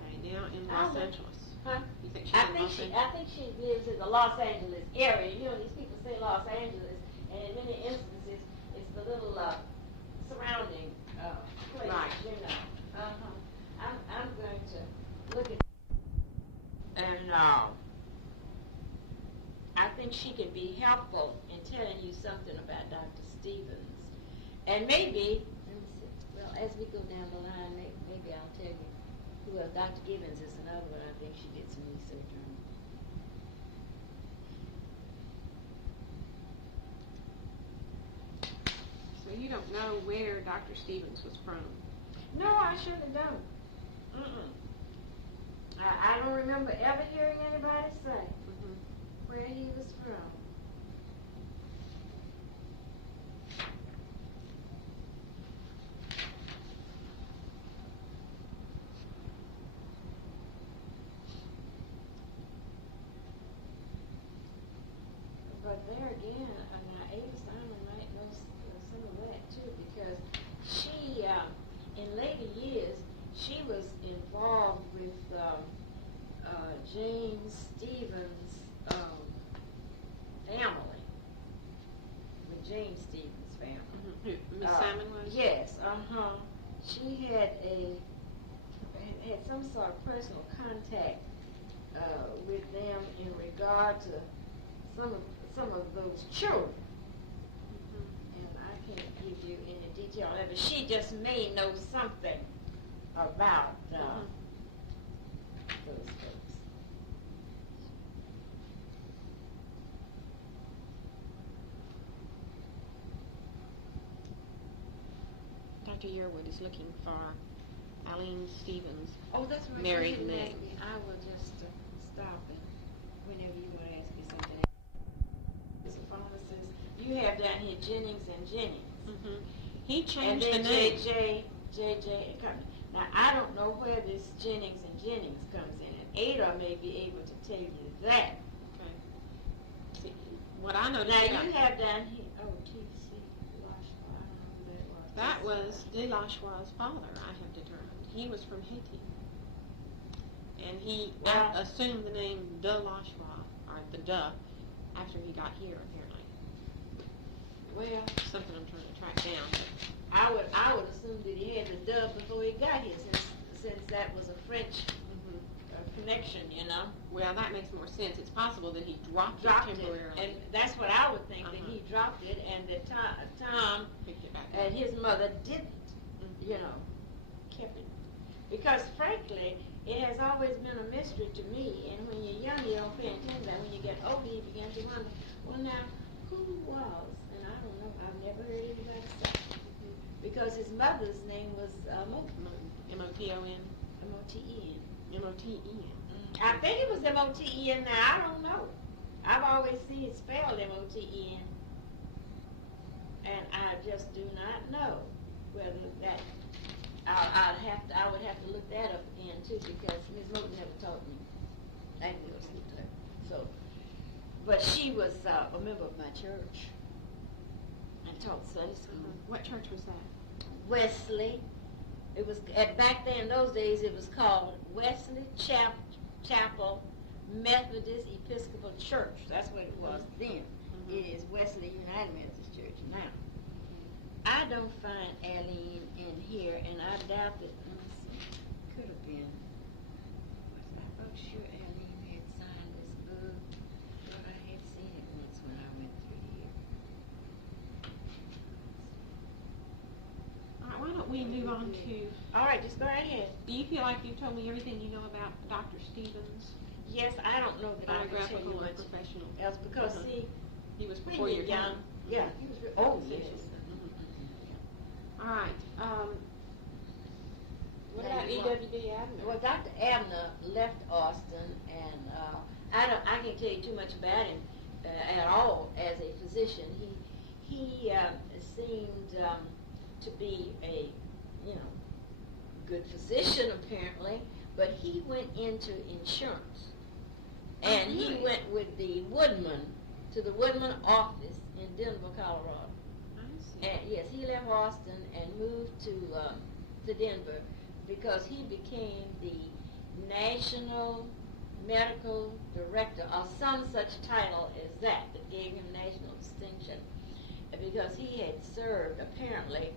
Okay, now in Los Angeles. Huh? You think she's in Los Angeles? I think she lives in the Los Angeles area. You know, these people say Los Angeles, and in many instances, it's the little surrounding places. Right. You know. I'm going to look at, and I think she can be helpful in telling you something about Dr. Stevens, and maybe, let me see. Well, as we go down the line, maybe I'll tell you who Dr. Gibbons is another one. I think she did some research on. So you don't know where Dr. Stevens was from? No, I shouldn't have done. I don't remember ever hearing anybody say where he was from. But there again, now Ada Simon might know some of that too, because she, in later years, she was involved with James Stevens' family, with James Stevens' family. Miss Simon was? Yes, She had some sort of personal contact with them in regard to some of those children. And I can't give you any detail on it, but she just may know something about those folks. Dr. Yerwood is looking for Eileen Stevens. Oh, that's right. Married You Meg. ask me. I will just stop and whenever you want to ask me something. This pharmacist, you have down here Jennings and Jennings. Mm-hmm. He And changed the then name. JJ and Company. Now, I don't know where this Jennings and Jennings comes in, and Ada may be able to tell you that. Okay. See, what I noticed Now, about you have down here, T.C. Lashwa, I don't know who that was De Lashwa's father, I have determined. He was from Haiti. And he assumed the name De Lashwa, or the De, after he got here, apparently. Well, Something I'm trying to track down. I would assume that he had the dub before he got here, since that was a French connection, you know. Well, that makes more sense. It's possible that he dropped it Dropped it, temporarily. and that's what I would think, that he dropped it, and that Tom Picked it back and up. his mother didn't, you know, kept it. Because frankly, it has always been a mystery to me, and when you're young, you don't pay attention. When you get older, you begin to wonder, well now, who was, and I don't know, I've never heard anybody say. Because his mother's name was M-O-T-O-N. M-O-T-E-N. M-O-T-E-N. I think it was M-O-T-E-N. Now, I don't know. I've always seen it spelled M-O-T-E-N. And I just do not know whether that, I would have to look that up again too, because Ms. Moten never taught me. I didn't go to her. So, but she was a member of my church. I taught Sunday school. What church was that? Wesley. It was back then. In those days, it was called Wesley Chapel Methodist Episcopal Church. That's what it was then. It is Wesley United Methodist Church now. I don't find Eileen in here, and I doubt that. Let me see. Could have been. I'm sure Eileen had signed this book, but I had seen it once when I went through here. All right, why don't we move on to... All right, just go right ahead. Do you feel like you've told me everything you know about Dr. Stevens? Yes, I don't know that I can tell you Biographical or much professional? else because, see, He was when before you're your young, time. yeah, he was. Oh, yes. All right. What Now about you want- E.W.D. Abner? Well, Dr. Abner left Austin, and I can't tell you too much about him at all as a physician. He seemed to be a good physician apparently, but he went into insurance, and he went with the Woodman to the Woodman office in Denver, Colorado. I see. And yes, he left Austin and moved to Denver because he became the national medical director, or some such title as that gave him national distinction, because he had served apparently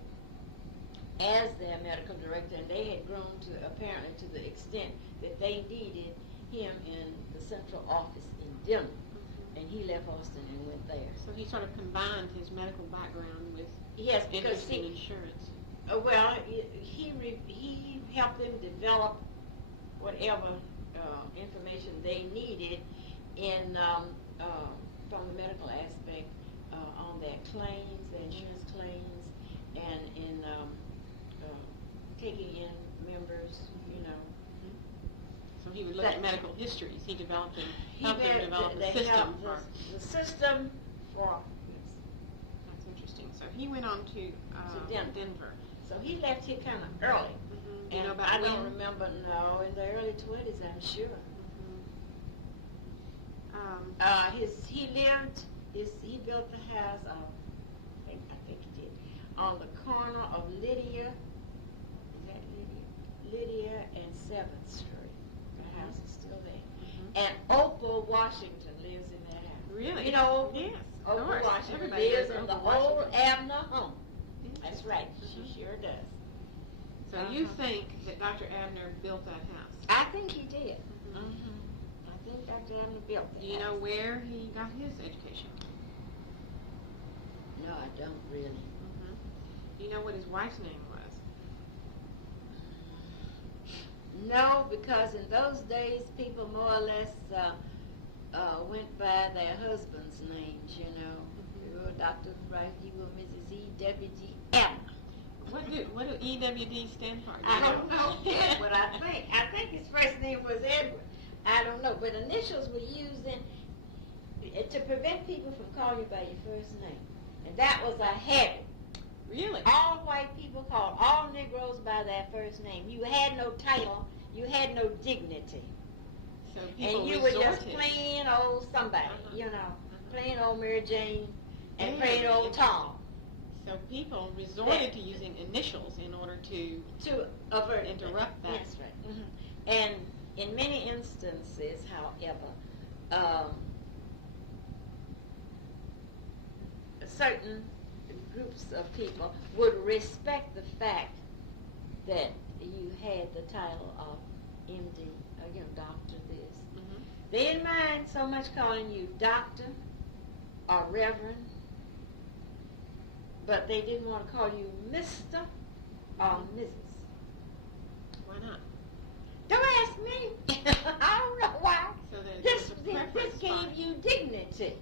as their medical director, and they had grown to apparently to the extent that they needed him in the central office in Denver. And he left Austin and went there. So he sort of combined his medical background with Yes, because interest in insurance. well, he helped them develop whatever information they needed in from the medical aspect on their claims, their insurance claims, and in taking in members, So he would look at medical histories. He developed and helped them develop a they system helped for... the system for. That's interesting. So he went on to Denver. So he left here kind of early. Do you And know about I don't when? remember, no, in the early 20s, I'm sure. He built the house, I think he did, on the corner of Lydia, is that Lydia and 7th Street. The house is still there. And Opal Washington lives in that house. Really? You know, Yes, of Opal course. Washington Everybody lives knows in the Opal old Washington. Abner home. That's right, she sure does. So you think that Dr. Abner built that house? I think he did. I think Dr. Abner built that Do you know where he got his education? No, I don't really. Do you know what his wife's name was? No, because in those days, people more or less went by their husband's names, you know. You were Dr. Wright, you were Mrs. E. W.D. Abner. What do EWD stand for? I don't know Edward, I think. I think his first name was Edward. I don't know, but initials were used to prevent people from calling you by your first name. And that was a habit. Really? All white people called all Negroes by their first name. You had no title. You had no dignity. So people and you were resorted. just plain old somebody, you know, plain old Mary Jane and plain old Tom. So people resorted to using initials in order to avert interrupt that. That's right. Mm-hmm. And in many instances, however, certain groups of people would respect the fact that you had the title of MD, you know, doctor this. Mm-hmm. They didn't mind so much calling you doctor or reverend, but they didn't want to call you Mr. or Mrs. Why not? Don't ask me. I don't know why. So This preference gave you dignity.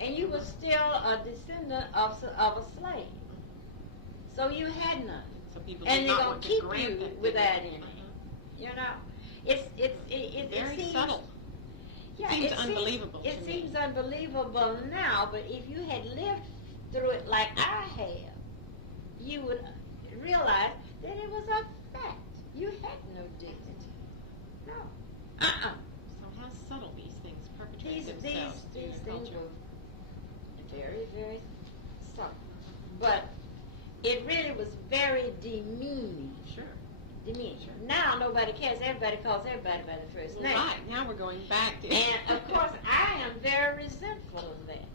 And you were still a descendant of a slave. So you had none. So people And did they're not going want to to keep grant you that without dignity. any. You know, it Very seems subtle. Yeah, Seems unbelievable It to me. seems unbelievable now, but if you had lived through it like I have, you would realize that it was a fact. You had no dignity. No. So how subtle these things perpetrate themselves These in the things culture. were very, very subtle. But it really was very demeaning. Sure. Demeaning. Sure. Now nobody cares. Everybody calls everybody by the first name. Right. Now we're going back to. And of course, I am very resentful of that.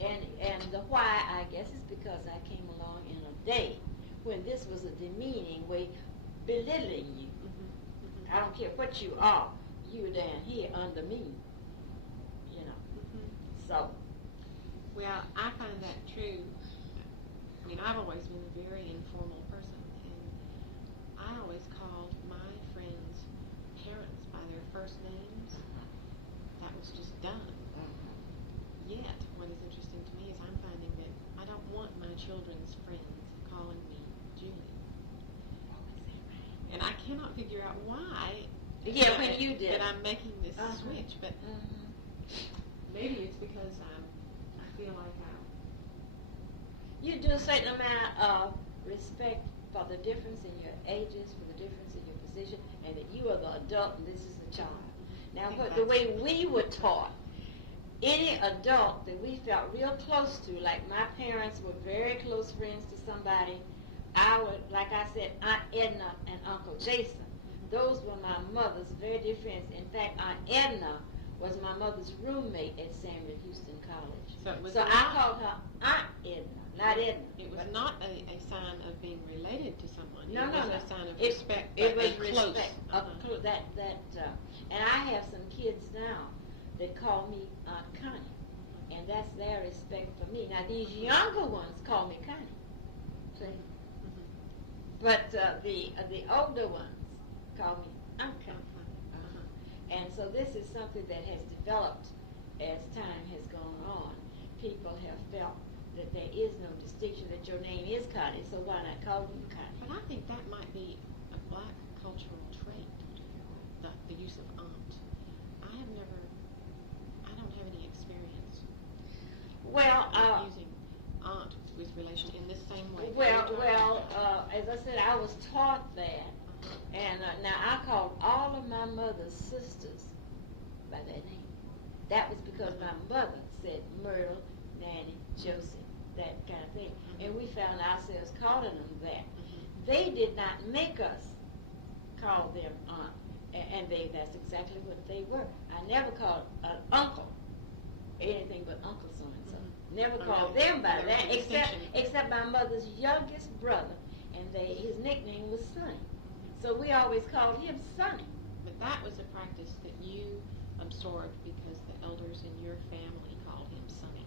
And the why, I guess, is because I came along in a day when this was a demeaning way, belittling you. I don't care what you are. You're down here under me. You know. So. Well, I find that true. I mean, I've always been a very informal person, and I always called my friends' parents by their first names. That was just done. Yet, what is interesting to me is I'm finding that I don't want my children's friends calling me Julie. And I cannot figure out why. Yeah, when you did. That I'm making this switch, but maybe it's because I feel like you do a certain amount of respect for the difference in your ages, for the difference in your position, and that you are the adult and this is the child. Now, the way we were taught, any adult that we felt real close to, like my parents were very close friends to somebody, I would, like I said, Aunt Edna and Uncle Jason. Those were my mother's very dear friends. In fact, Aunt Edna was my mother's roommate at Samuel Houston College. So I called her Aunt Edna, not Edna. it was not a sign of being related to someone. No, it was no. a sign of respect. It was close. respect. And I have some kids now that call me Aunt Connie, and that's their respect for me. Now these younger ones call me Connie, see? But the older ones call me Aunt Connie. And so this is something that has developed as time has gone on. People have felt that there is no distinction, that your name is Connie, so why not call you Connie? But I think that might be a black cultural trait, the use of aunt. I don't have any experience using aunt with relation in this same way. As I said, I was taught that. And now I called all of my mother's sisters by their name. That was because my mother said Myrtle, Nanny, Josie, that kind of thing. And we found ourselves calling them that. They did not make us call them aunt. And that's exactly what they were. I never called an uncle anything but Uncle so-and-so. Never called them by that, except my mother's youngest brother. And his nickname was Sonny. So we always called him Sonny. But that was a practice that you absorbed because the elders in your family called him Sonny.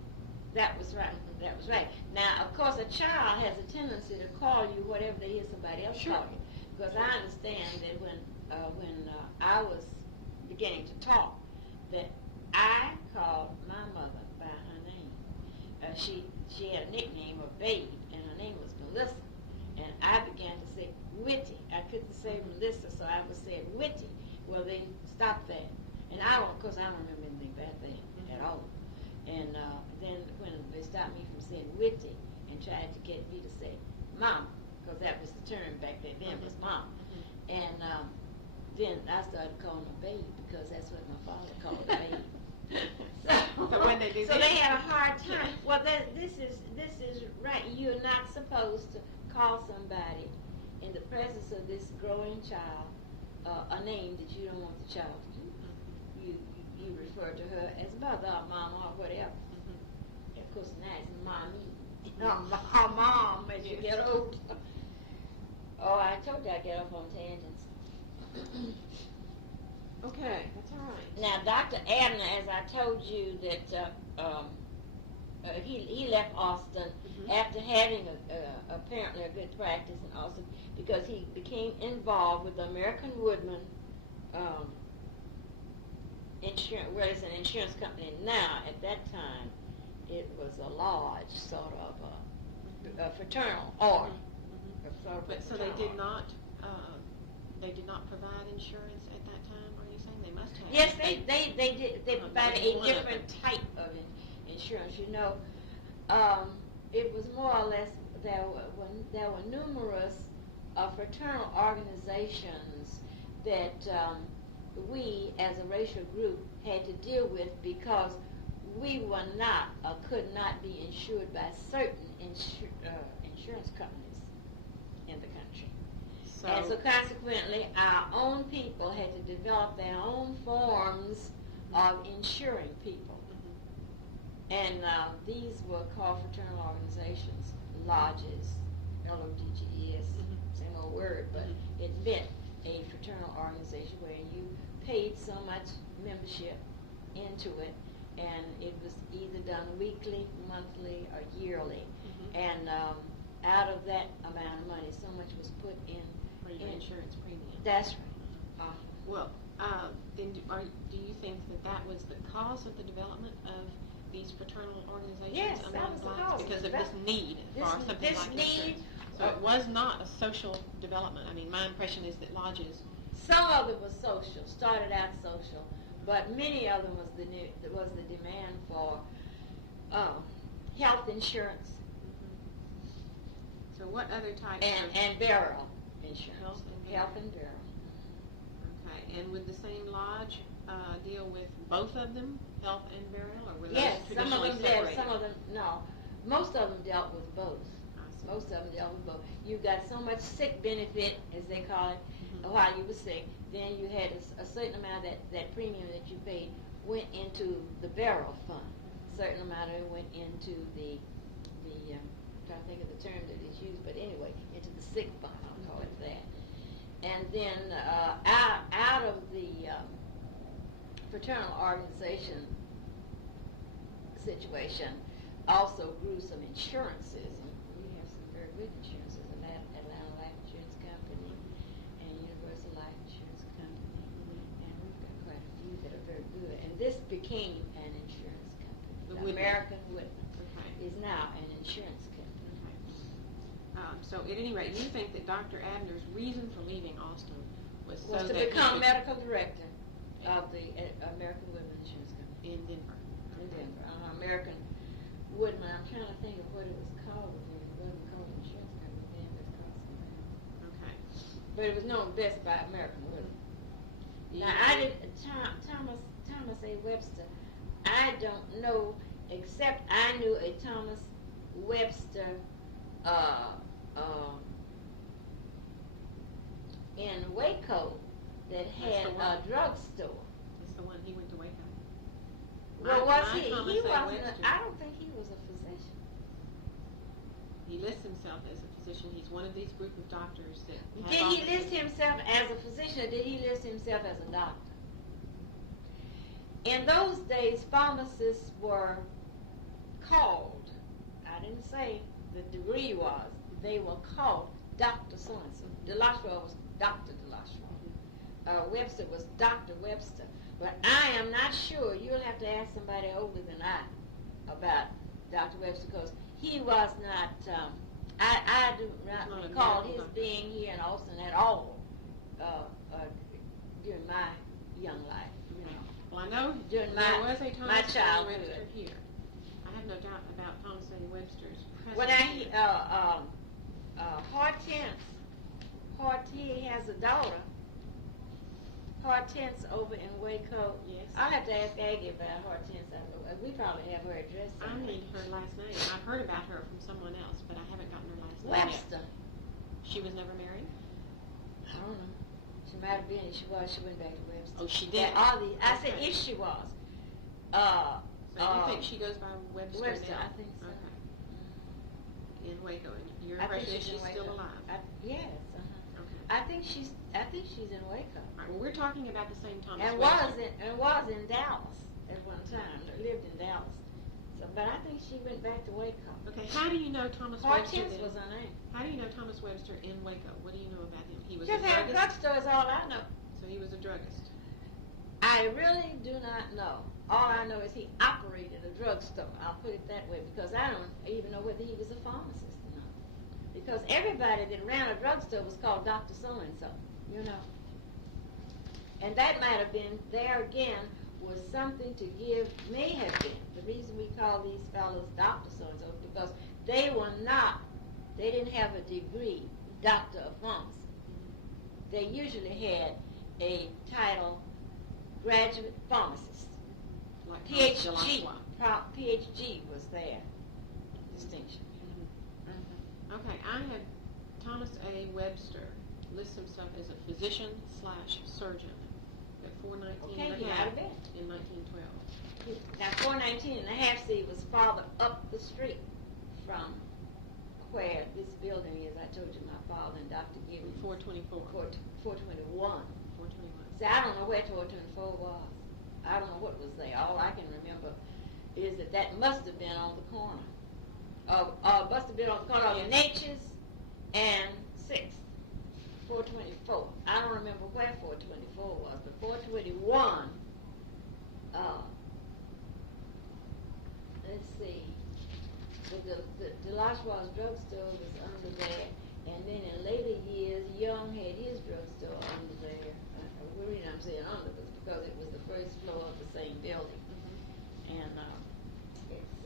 That was right. That was right. Now, of course, a child has a tendency to call you whatever they hear somebody else call you. Because I understand that when I was beginning to talk, that I called my mother by her name. She had a nickname of Babe, and her name was Melissa. And I began to say Witty. I couldn't say Melissa, so I would say Witty. Well, they stopped that. And of course, I don't remember anything about that at all. And then when they stopped me from saying Witty and tried to get me to say Mom, because that was the term back then was Mom. And then I started calling her Babe because that's what my father called her, Babe. So they had a hard time. Well, this is right. You're not supposed to call somebody in the presence of this growing child a name that you don't want the child to use. You refer to her as mother or mom or whatever. Of course, now it's mommy, mom as you get older. Oh, I told you I get off on tangents. Okay, that's all right. Now, Dr. Abner, as I told you, that he left Austin after having apparently a good practice in Austin because he became involved with the American Woodman insurance. Well, it's an insurance company now. At that time, it was a lodge, sort of a fraternal order. But so they did not. They did not provide insurance at that time. Are you saying they must have? Yes, they did. They provided a different type of insurance. You know, it was more or less there were numerous fraternal organizations that we, as a racial group, had to deal with because we were not or could not be insured by certain insurance companies in the country. And so consequently, our own people had to develop their own forms of insuring people. And these were called fraternal organizations, lodges, LODGES, same old word, but it meant a fraternal organization where you paid so much membership into it, and it was either done weekly, monthly, or yearly. And out of that amount of money, so much was put in insurance premium. That's right. Well, then do you think that was the cause of the development of these fraternal organizations? Yes, that was the cause. Because of this need for something like insurance. So it was not a social development. I mean, my impression is that lodges. Some of it was social, started out social, but many of them was the demand for health insurance. So what other types and burial insurance? Health and burial. Okay, and would the same lodge deal with both of them, health and burial, or were those yes, some of them separated? did, some of them no. Most of them dealt with both. Most of them dealt with both. You got so much sick benefit, as they call it, while you were sick. Then you had a certain amount of that premium that you paid went into the burial fund. A certain amount of it went into the I'm trying to think of the term that is used, but anyway, into the sick fund. I'll call it that. And then out of the fraternal organization situation also grew some insurances. And we have some very good insurances, Atlanta Life Insurance Company and Universal Life Insurance Company. And we've got quite a few that are very good. And this became an insurance company. The American Woodman is now an insurance company. So at any rate, you think that Dr. Abner's reason for leaving Austin was so to that become medical director of the American Woodman Insurance Company in Denver. In Denver, American Woodman. I'm trying to think of what it was called. It wasn't called an insurance company then, but it's called something else. Okay. But it was known best by American Woodman. Now I did Thomas A. Webster. I don't know, except I knew a Thomas Webster in Waco that had a drugstore. It's the one he went to Waco. Well, was he? He wasn't. I don't think he was a physician. He lists himself as a physician. He's one of these group of doctors that. Did he list himself as a physician, or did he list himself as a doctor? In those days, pharmacists were called say the degree was. They were called Dr. So-and-so. DeLashua was Dr. DeLashua. Webster was Dr. Webster. But I am not sure. You'll have to ask somebody older than I about Dr. Webster, because he was not, I do not recall his being here in Austin at all during my young life. You know. Well, I know during there was a my Thomas A. childhood Webster here. I have no doubt about Thomas A. Webster's presence. When he has a daughter, Hortense over in Waco. Yes. I'll have to ask Aggie about Hortense. We probably have her address. I need her last name. I've heard about her from someone else, but I haven't gotten her last name. Webster. Yet. She was never married? I don't know. She might have been. If she was, she went back to Webster. Oh, she did? I said if she was. So you think she goes by Webster Webster, now? I think so. Okay. In Waco. And your I think impression is she's still Waco. alive? Yes. Okay. I think she's in Waco. All right, well, we're talking about the same Thomas And Webster. was in Dallas at one time. Lived in Dallas. So, but I think she went back to Waco. Okay, how do you know Thomas Webster? Hortense was her name. How do you know Thomas Webster in Waco? What do you know about him? He was Just a had a druggist? drugstore is all I know. So he was a druggist. I really do not know. All I know is he operated a drugstore. I'll put it that way, because I don't even know whether he was a pharmacist or not. Because everybody that ran a drugstore was called Dr. So-and-so, you know. And that might have been, there again, was something to give, may have been, the reason we call these fellows Dr. So-and-so, because they didn't have a degree, Doctor of Pharmacy. They usually had a title, graduate pharmacist. Like PhD. PhD was their distinction. Okay, I had Thomas A. Webster list himself as a physician/surgeon at 419 Okay, and he a might half have been. in 1912. Now, 419 and a half, see, was farther up the street from where this building is. I told you my father and Dr. Gibbons. 424. 421. 421. See, I don't know where 424 was. I don't know what was there. All I can remember is that must have been on the corner. Must have been on the corner of Nature's and 6th. 424. I don't remember where 424 was, but 421, let's see, the DeLashua's drugstore was under there, and then in later years, Young had his drugstore under there. The reason I'm saying under was because it was the first floor of the same building. And it's...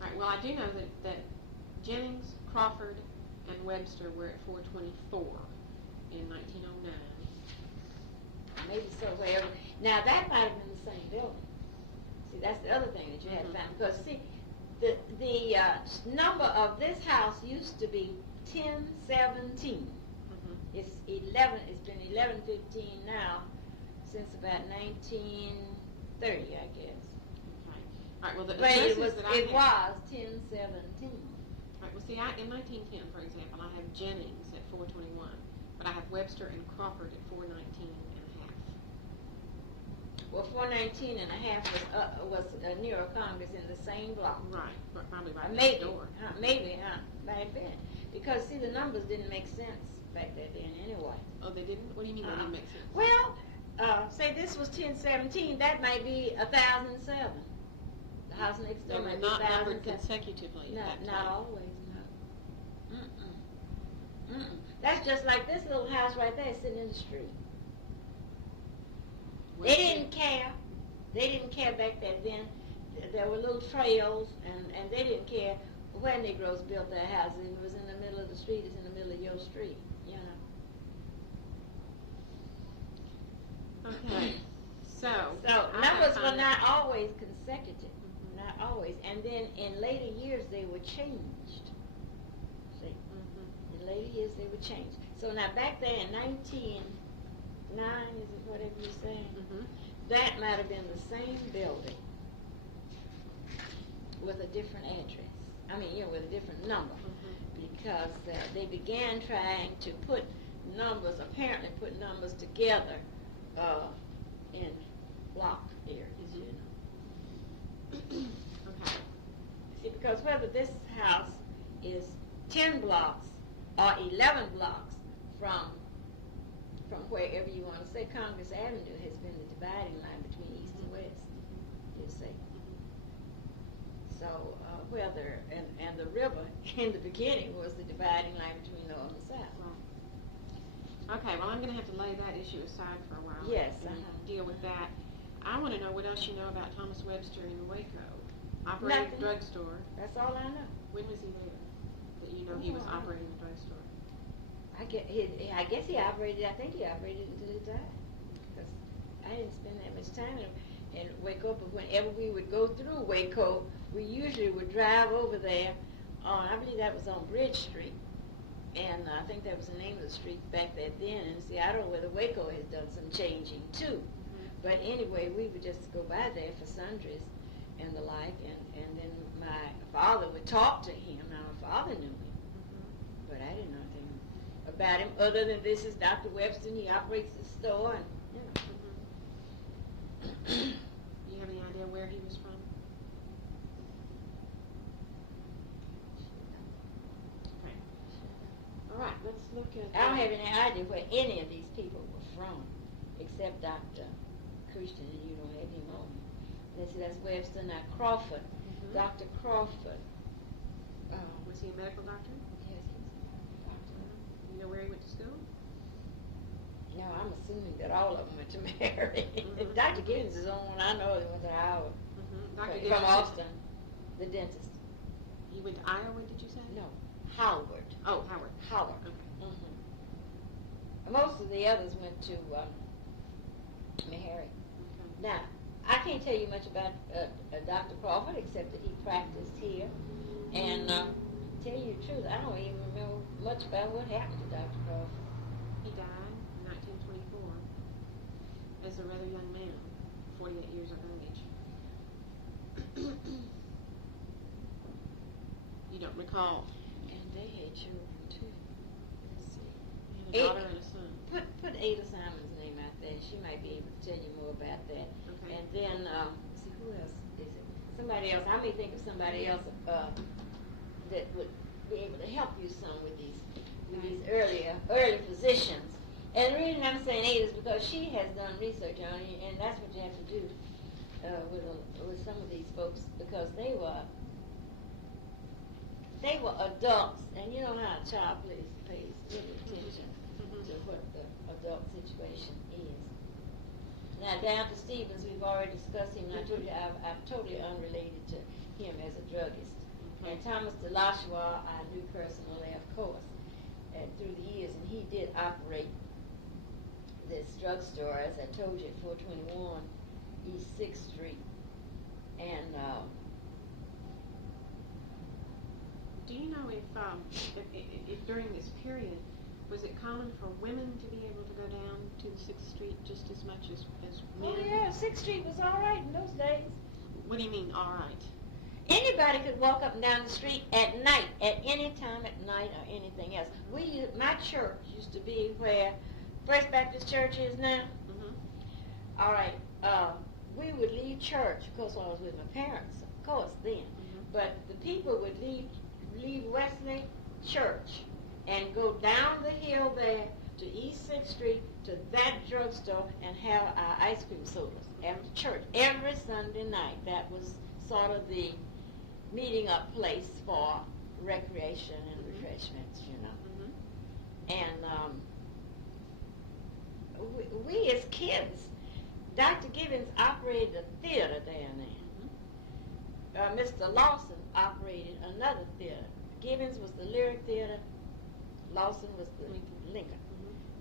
All right, well, I do know that Jennings, Crawford, and Webster were at 424 in 1909. Maybe so, wherever. Now, that might have been the same building. See, that's the other thing that you had to find. Because, see, the number of this house used to be 1017. It's 11. It's been 1115 now, since about 1930, I guess. Okay. All right. Well, the but it was 1017. Right. Well, see, in 1910, for example, I have Jennings at 421, but I have Webster and Crawford at 419 and a half. Well, 419 and a half was near Congress in the same block. Right. Probably right next door. Maybe, might have been. Because, see, the numbers didn't make sense back then anyway. Oh, they didn't? What do you mean they didn't make sense? Well, say this was 1017, that might be 1007. The house next door might be 1007. They were not numbered consecutively at that time. Not always, no. That's just like this little house right there sitting in the street. They didn't care. They didn't care back then. There were little trails, and they didn't care where Negroes built their houses. It was in the middle of the street. It's in the middle of your street, you know. Okay. So numbers were not always consecutive. Not always. And then in later years, they were changed. See? In later years, they were changed. So now back there in 1909, is it whatever you're saying? That might have been the same building with a different address. I mean, with a different number. Because they began trying to apparently put numbers together in block areas, you know. Okay. See, because whether this house is 10 blocks or 11 blocks from wherever you want to say, Congress Avenue has been the dividing line between east and west, you see. So whether, and the river in the beginning was the dividing line between north and south. Right. Okay, well, I'm going to have to lay that issue aside for a while. Yes. And deal with that. I want to know what else you know about Thomas Webster in Waco. Operated a drugstore. That's all I know. When was he there? That you know he was operating a drugstore. I guess he operated, I think he operated until he died. Because I didn't spend that much time in Waco, but whenever we would go through Waco, we usually would drive over there on, I believe that was on Bridge Street. And I think that was the name of the street back there then. And see, I don't know whether Waco has done some changing too. But anyway, we would just go by there for sundries and the like, and then my father would talk to him. Now, my father knew him, but I didn't know anything about him other than this is Dr. Webster, and he operates the store, and, you know. Do you have any idea where he was from? Okay. All right, let's look at... I don't have any idea where any of these people were from, except Dr. Christian, and you don't have him on me. Let's see, that's Webster. Now Crawford, Dr. Crawford. Was he a medical doctor? Yes, he was a doctor. You know where he went to school? No, I'm assuming that all of them went to Mary. Dr. Giddens is the only one I know that went to Iowa. From Austin, the dentist. You went to Iowa, did you say? No, Howard. Oh, Howard. Howard. Okay. Most of the others went to Mary. Now, I can't tell you much about Dr. Crawford except that he practiced here. And tell you the truth, I don't even remember much about what happened to Dr. Crawford. He died in 1924 as a rather young man, 48 years of age. You don't recall? And they had children too. Let's see. He had a daughter and a son. Put Ada Simon's name out there. She might be able to tell you more about that. Okay. And then, see, who else is it? Somebody else. I may think of somebody else that would be able to help you some with these early physicians. And the reason I'm saying Ada is because she has done research on it, and that's what you have to do with some of these folks, because they were adults, and you know how a child pays little attention to what the adult situation is. Now, down to Stevens, we've already discussed him, and I told you I'm totally unrelated to him as a druggist. And Thomas DeLachua, I knew personally, of course, and through the years, and he did operate this drugstore, as I told you, at 421 East 6th Street. And do you know if during this period, was it common for women to be able to go down to 6th Street just as much as men? Oh yeah, 6th Street was all right in those days. What do you mean, all right? Anybody could walk up and down the street at night, at any time at night or anything else. My church used to be where First Baptist Church is now. All right, we would leave church, of course, when I was with my parents, of course, then. But the people would leave Wesley Church and go down the hill there to East 6th Street to that drugstore and have our ice cream sodas after church every Sunday night. That was sort of the meeting up place for recreation and refreshments, you know. And we as kids, Dr. Gibbons operated a theater down there. Mr. Lawson operated another theater. Gibbons was the Lyric Theater, Lawson was the Lincoln.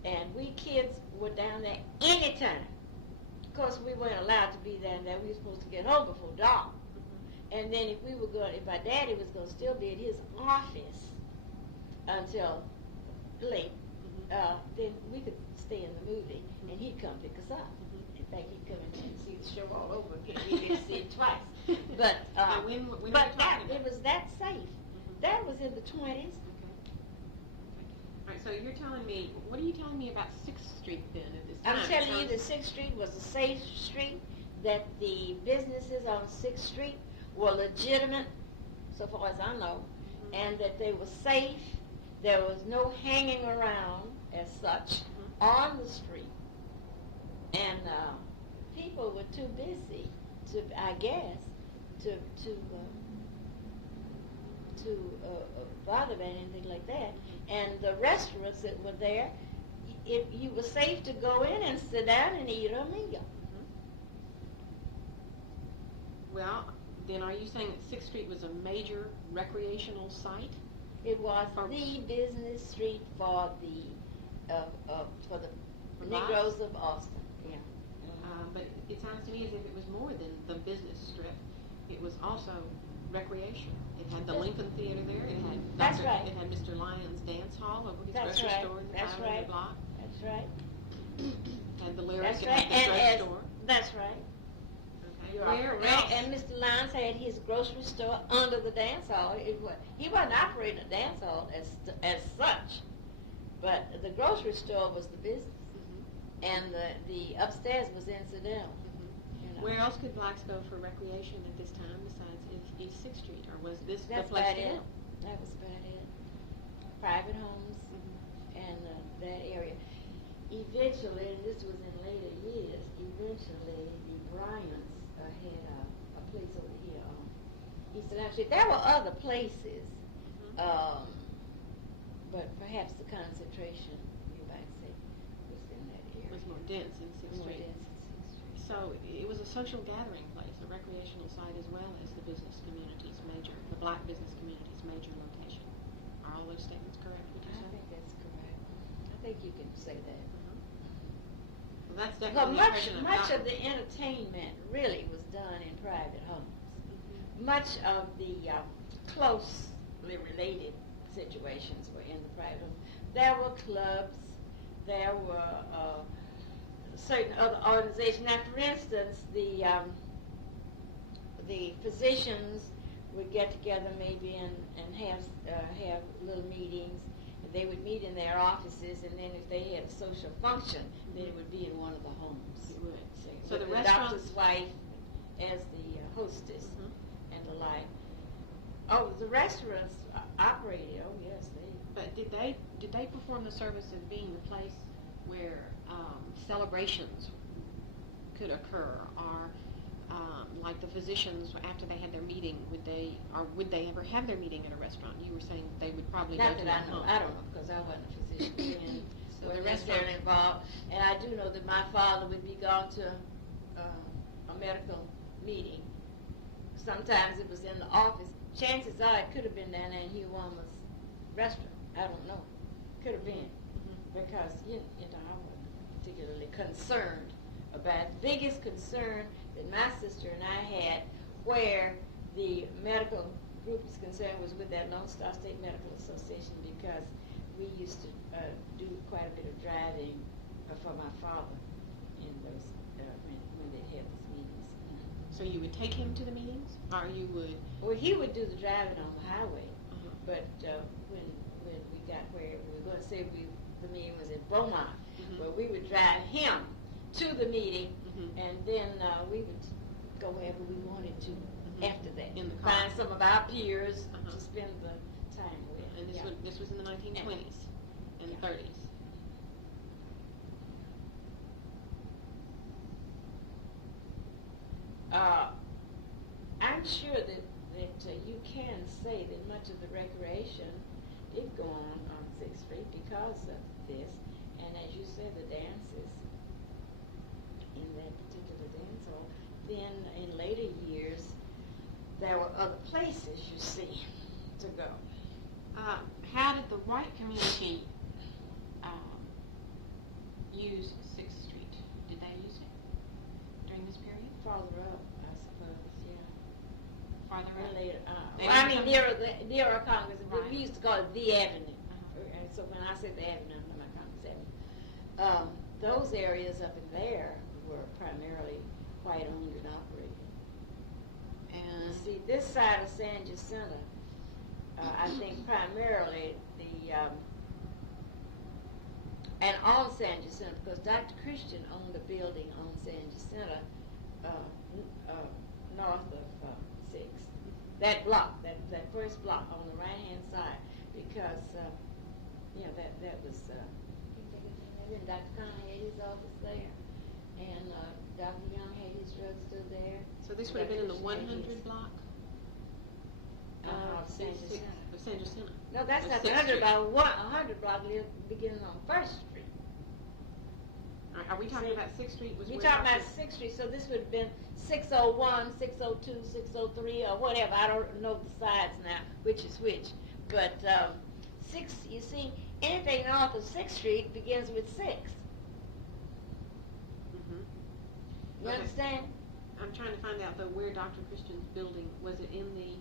And we kids were down there anytime. Of course, we weren't allowed to be down there. We were supposed to get home before dark. And then if my daddy was going to still be at his office until late, then we could stay in the movie, and he'd come pick us up. In fact, he'd come and see the show all over again. We didn't see it twice. But it was that safe. That was in the 20s. Okay. All right, so you're telling me, what are you telling me about 6th Street then at this time? I'm telling you that 6th Street was a safe street, that the businesses on 6th Street were legitimate, so far as I know, and that they were safe. There was no hanging around as such on the street, and people were too busy to, I guess, to bother about anything like that. And the restaurants that were there, you were safe to go in and sit down and eat a meal. Well, then are you saying that 6th Street was a major recreational site? It was the business street for the Negroes of Austin. Yeah. But it sounds to me as if it was more than the business strip. It was also recreation. It had the Lincoln Theater there. It had That's right. It had Mr. Lyons Dance Hall over his That's grocery right. store in the That's 500 right. block. That's right. Had the lyrics. That's It right. had the drugstore. That's right. Okay. You're Where right. else? And Mr. Lyons had his grocery store under the dance hall. He wasn't operating a dance hall as such, but the grocery store was the business, and the upstairs was incidental. You know. Where else could blacks go for recreation at this time besides East 6th Street, or was this That's the place about to it. go? That was about it. Private homes and that area. Eventually, and this was in later years, eventually the Bryants had a place over here on East and Street. There were other places, but perhaps the concentration, you might say, was in that area. It was more dense in 6th More Street. dense in 6th Street. So it was a social gathering place, a recreational site, as well as the business community's major, the black business community's major location. Are all those statements correct, would you I say? think that's correct. I think you can say that. Well, that's But definitely the impression much I've of the entertainment really was done in private homes. Much of the closely related situations were in the private homes. There were clubs, there were certain other organizations. Now, for instance, the physicians would get together maybe and have little meetings. They would meet in their offices, and then if they had a social function, then it would be in one of the homes. It would. So the the restaurants- doctor's wife as the hostess and the like. Oh, the restaurants operated. Oh, yes, they. But did they perform the service as being the place where celebrations could occur, or like the physicians after they had their meeting, would they ever have their meeting at a restaurant? You were saying they would probably Not go that to I know. I don't know because I wasn't a physician then. So wasn't the necessarily involved. And I do know that my father would be gone to a medical meeting. Sometimes it was in the office. Chances are it could have been down there in Hugh Woma's restaurant. I don't know. Could have been. Because, you know, I wasn't particularly concerned about the biggest concern that my sister and I had where the medical group is concerned was with that Lone Star State Medical Association, because we used to do quite a bit of driving for my father in those when they had those meetings. So you would take him to the meetings, or you would? Well, he would do the driving on the highway, but when we got where we were going to say the meeting was in Beaumont, where we would drive him to the meeting, and then we would go wherever we wanted to after that. In the car. Find some of our peers to spend the time with. And this was in the 1920s and 30s. I'm sure that you can say that much of the recreation did go on 6th Street because of this, and as you said, the dances in that particular dance hall. Then in later years, there were other places, you see, to go. How did the white community use 6th Street? Did they use it during this period? Farther up, I suppose, yeah. Farther up? Later, They well, I didn't mean, nearer Congress, Right. we used to call it the Avenue. And so when I say the Avenue, I'm talking about Congress Avenue. Those areas up in there were primarily white owned and operated. And See, this side of San Jacinto, I think primarily and on San Jacinto, because Dr. Christian owned a building on San Jacinto north of 6th. that block, that first block on the right-hand side, because, that was, then Dr. Connie had his office there, and Dr. Young had his drugstore there. So this would have been in the 100 block? San Jacinto. San Jacinto. No, that's not the 6th 100 Street. block. 100 block beginning on 1st Street. Are we talking about 6th Street? You're talking about 6th Street, so this would have been 601, 602, 603, or whatever. I don't know the sides now, which is which. But you see, anything north of 6th Street begins with 6. Mm-hmm. You Okay. understand? I'm trying to find out, though, where Dr. Christian's building, was it in the...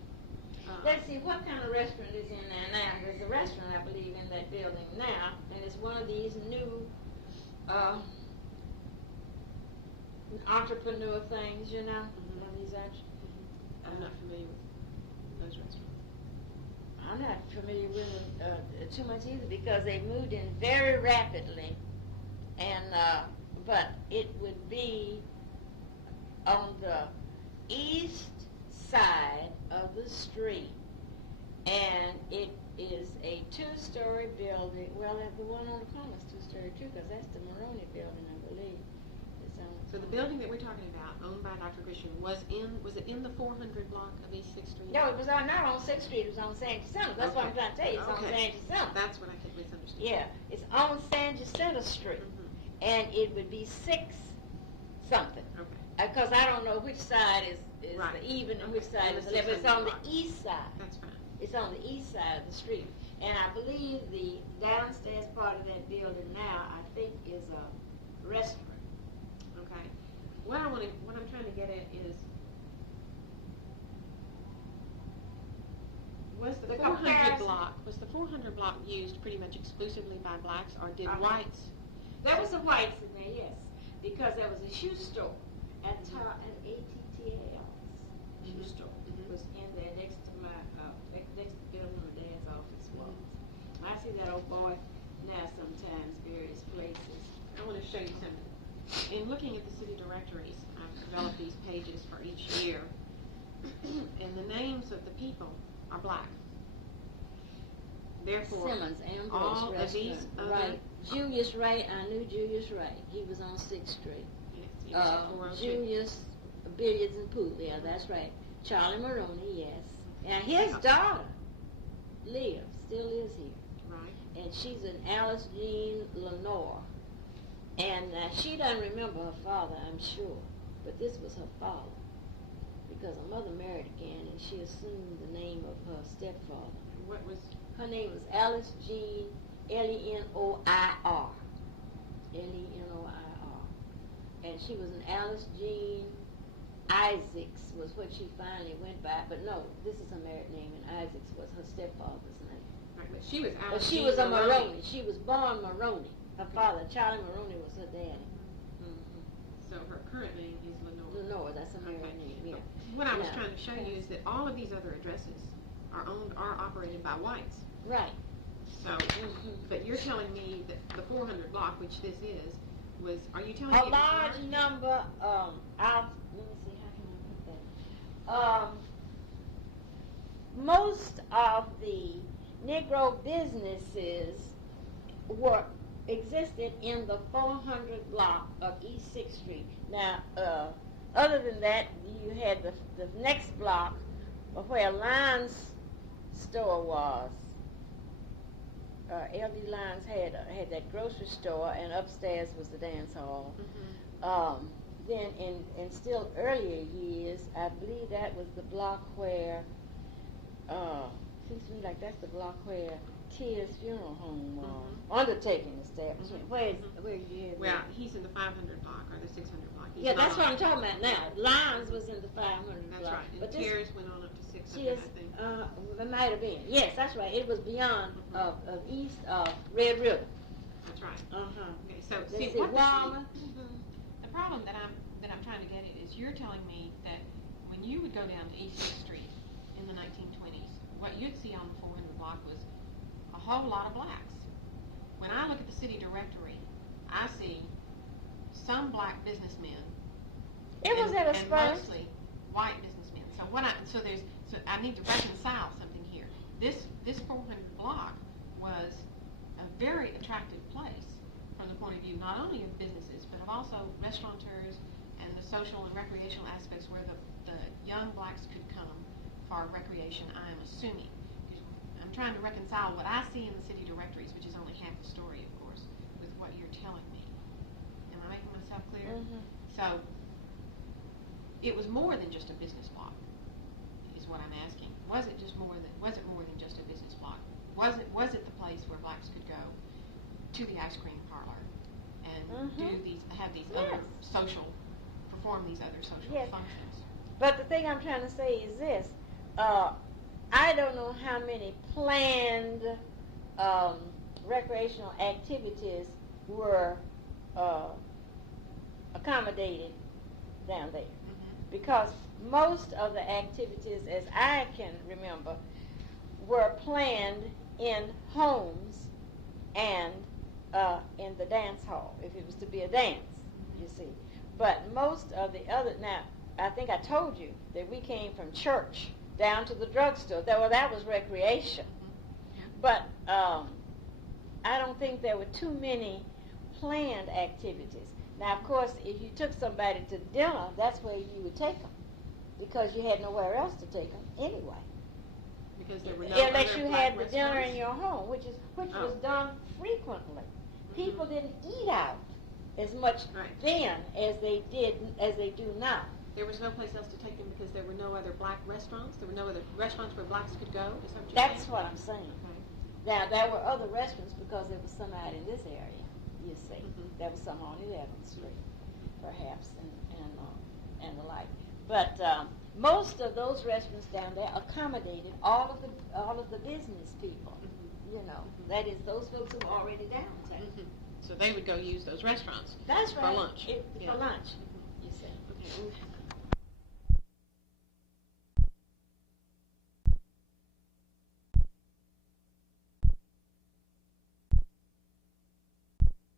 Let's see, what kind of restaurant is in there now? There's a restaurant, I believe, in that building now, and it's one of these new entrepreneur things, you know? Mhm. One of these I'm not familiar with those restaurants. I'm not familiar with them too much either, because they moved in very rapidly, and but it would be on the east side of the street, and it is a 2-story building. Well, the one on the corner is 2-story too, because that's the Maroney building, I believe. It's on So the building that we're talking about, owned by Dr. Christian, was it in the 400 block of East 6th Street? No, it was not on 6th Street. It was on San Jacinto. That's what I'm trying to tell you. It's on San Jacinto. That's what I could misunderstand. Yeah, it's on San Jacinto Street, Mm-hmm. and it would be 6 something. Okay. Because I don't know which side is Right. the even and which side And is the the left. But it's 600 on the block. east side. That's fine. It's on the east side of the street. And I believe the downstairs part of that building now, I think, is a restaurant. Okay. What I'm trying to get at is, was the 400 block used pretty much exclusively by blacks, or did whites? There was some whites in there, yes, because there was a shoe store at the top, an ATTL shoe store was in there next to my next to building my dad's office was. I see that old boy now sometimes various places. I want to show you something. In looking at the city directories, I've developed these pages for each year, and the names of the people are black. Therefore, Simmons, Ambrose all of these Restaurant, other... Wright. Julius Wright, I knew Julius Wright. He was on 6th Street. Yes, Julius Billiards and Pool, yeah, that's right. Charlie Maroney, yes. And his daughter still lives here. Right. And she's an Alice Jean Lenore. And she doesn't remember her father, I'm sure. But this was her father. Because her mother married again, and she assumed the name of her stepfather. What was... Her name was Alice Jean Lenoir. Lenoir. And she was an Alice Jean Isaacs was what she finally went by. But no, this is her married name, and Isaacs was her stepfather's name. Right, but she was But she was a Maroney. She was born Maroney. Her father, Charlie Maroney, was her daddy. Mm-hmm. So her current name is Lenore. Lenore, that's her married name, yeah. What I was trying to show you is that all of these other addresses are operated by whites. Right. So, but you're telling me that the 400 block, which this is, are you telling me A it was large number, let me see, how can I put that? Most of the Negro businesses existed in the 400 block of East 6th Street. Now, other than that, you had the next block where Lyons store was. L.D. Lyons had that grocery store, and upstairs was the dance hall. Then in still earlier years, I believe that was the block where, seems to me like that's the block where Tears Funeral Home was. Undertaking establishment. Where you had Well, he's in the 500 block or the 600 block. He's yeah, not that's what on- I'm talking about now. Lyons was in the 500 That's block. right. And But Tears went on up to 600, Tears, I think. it might have been. Yes, that's right. It was beyond of east of Red River. That's right. Okay, so Let's see see, what Walmer. the problem that I'm trying to get at is you're telling me that when you would go down to East 6th Street in the 1920s, what you'd see on the 400 block was a whole lot of blacks. When I look at the city directory, I see some black businessmen. It was at a and spot. mostly white businessmen. So So I need to reconcile something here. This 400 block was a very attractive place from the point of view not only of businesses, but of also restaurateurs and the social and recreational aspects where the young blacks could come for recreation, I am assuming. I'm trying to reconcile what I see in the city directories, which is only half the story, of course, with what you're telling me. Am I making myself clear? Mm-hmm. So, it was more than just a business block, is what I'm asking. Was it more than just a business block? Was it the place where blacks could go to the ice cream parlor and perform these other social functions? But the thing I'm trying to say is this: I don't know how many planned recreational activities were accommodated down there. Because most of the activities, as I can remember, were planned in homes and in the dance hall, if it was to be a dance, you see. But most of the other, now, I think I told you that we came from church down to the drugstore. That was recreation. But I don't think there were too many planned activities. Now, of course, if you took somebody to dinner, that's where you would take them, because you had nowhere else to take them anyway. Because there were no unless you had the dinner restaurants? In your home, which was done frequently. People didn't eat out as much then as they do now. There was no place else to take them because there were no other black restaurants? There were no other restaurants where blacks could go? Is that what you're That's saying? what I'm saying. Okay. Now, there were other restaurants because there was some out in this area, you see. There was some on 11th Street, perhaps, and the like. But most of those restaurants down there accommodated all of the business people. You know, that is, those folks who were already downtown. So they would go use those restaurants That's right. for lunch. For lunch, you see. Okay.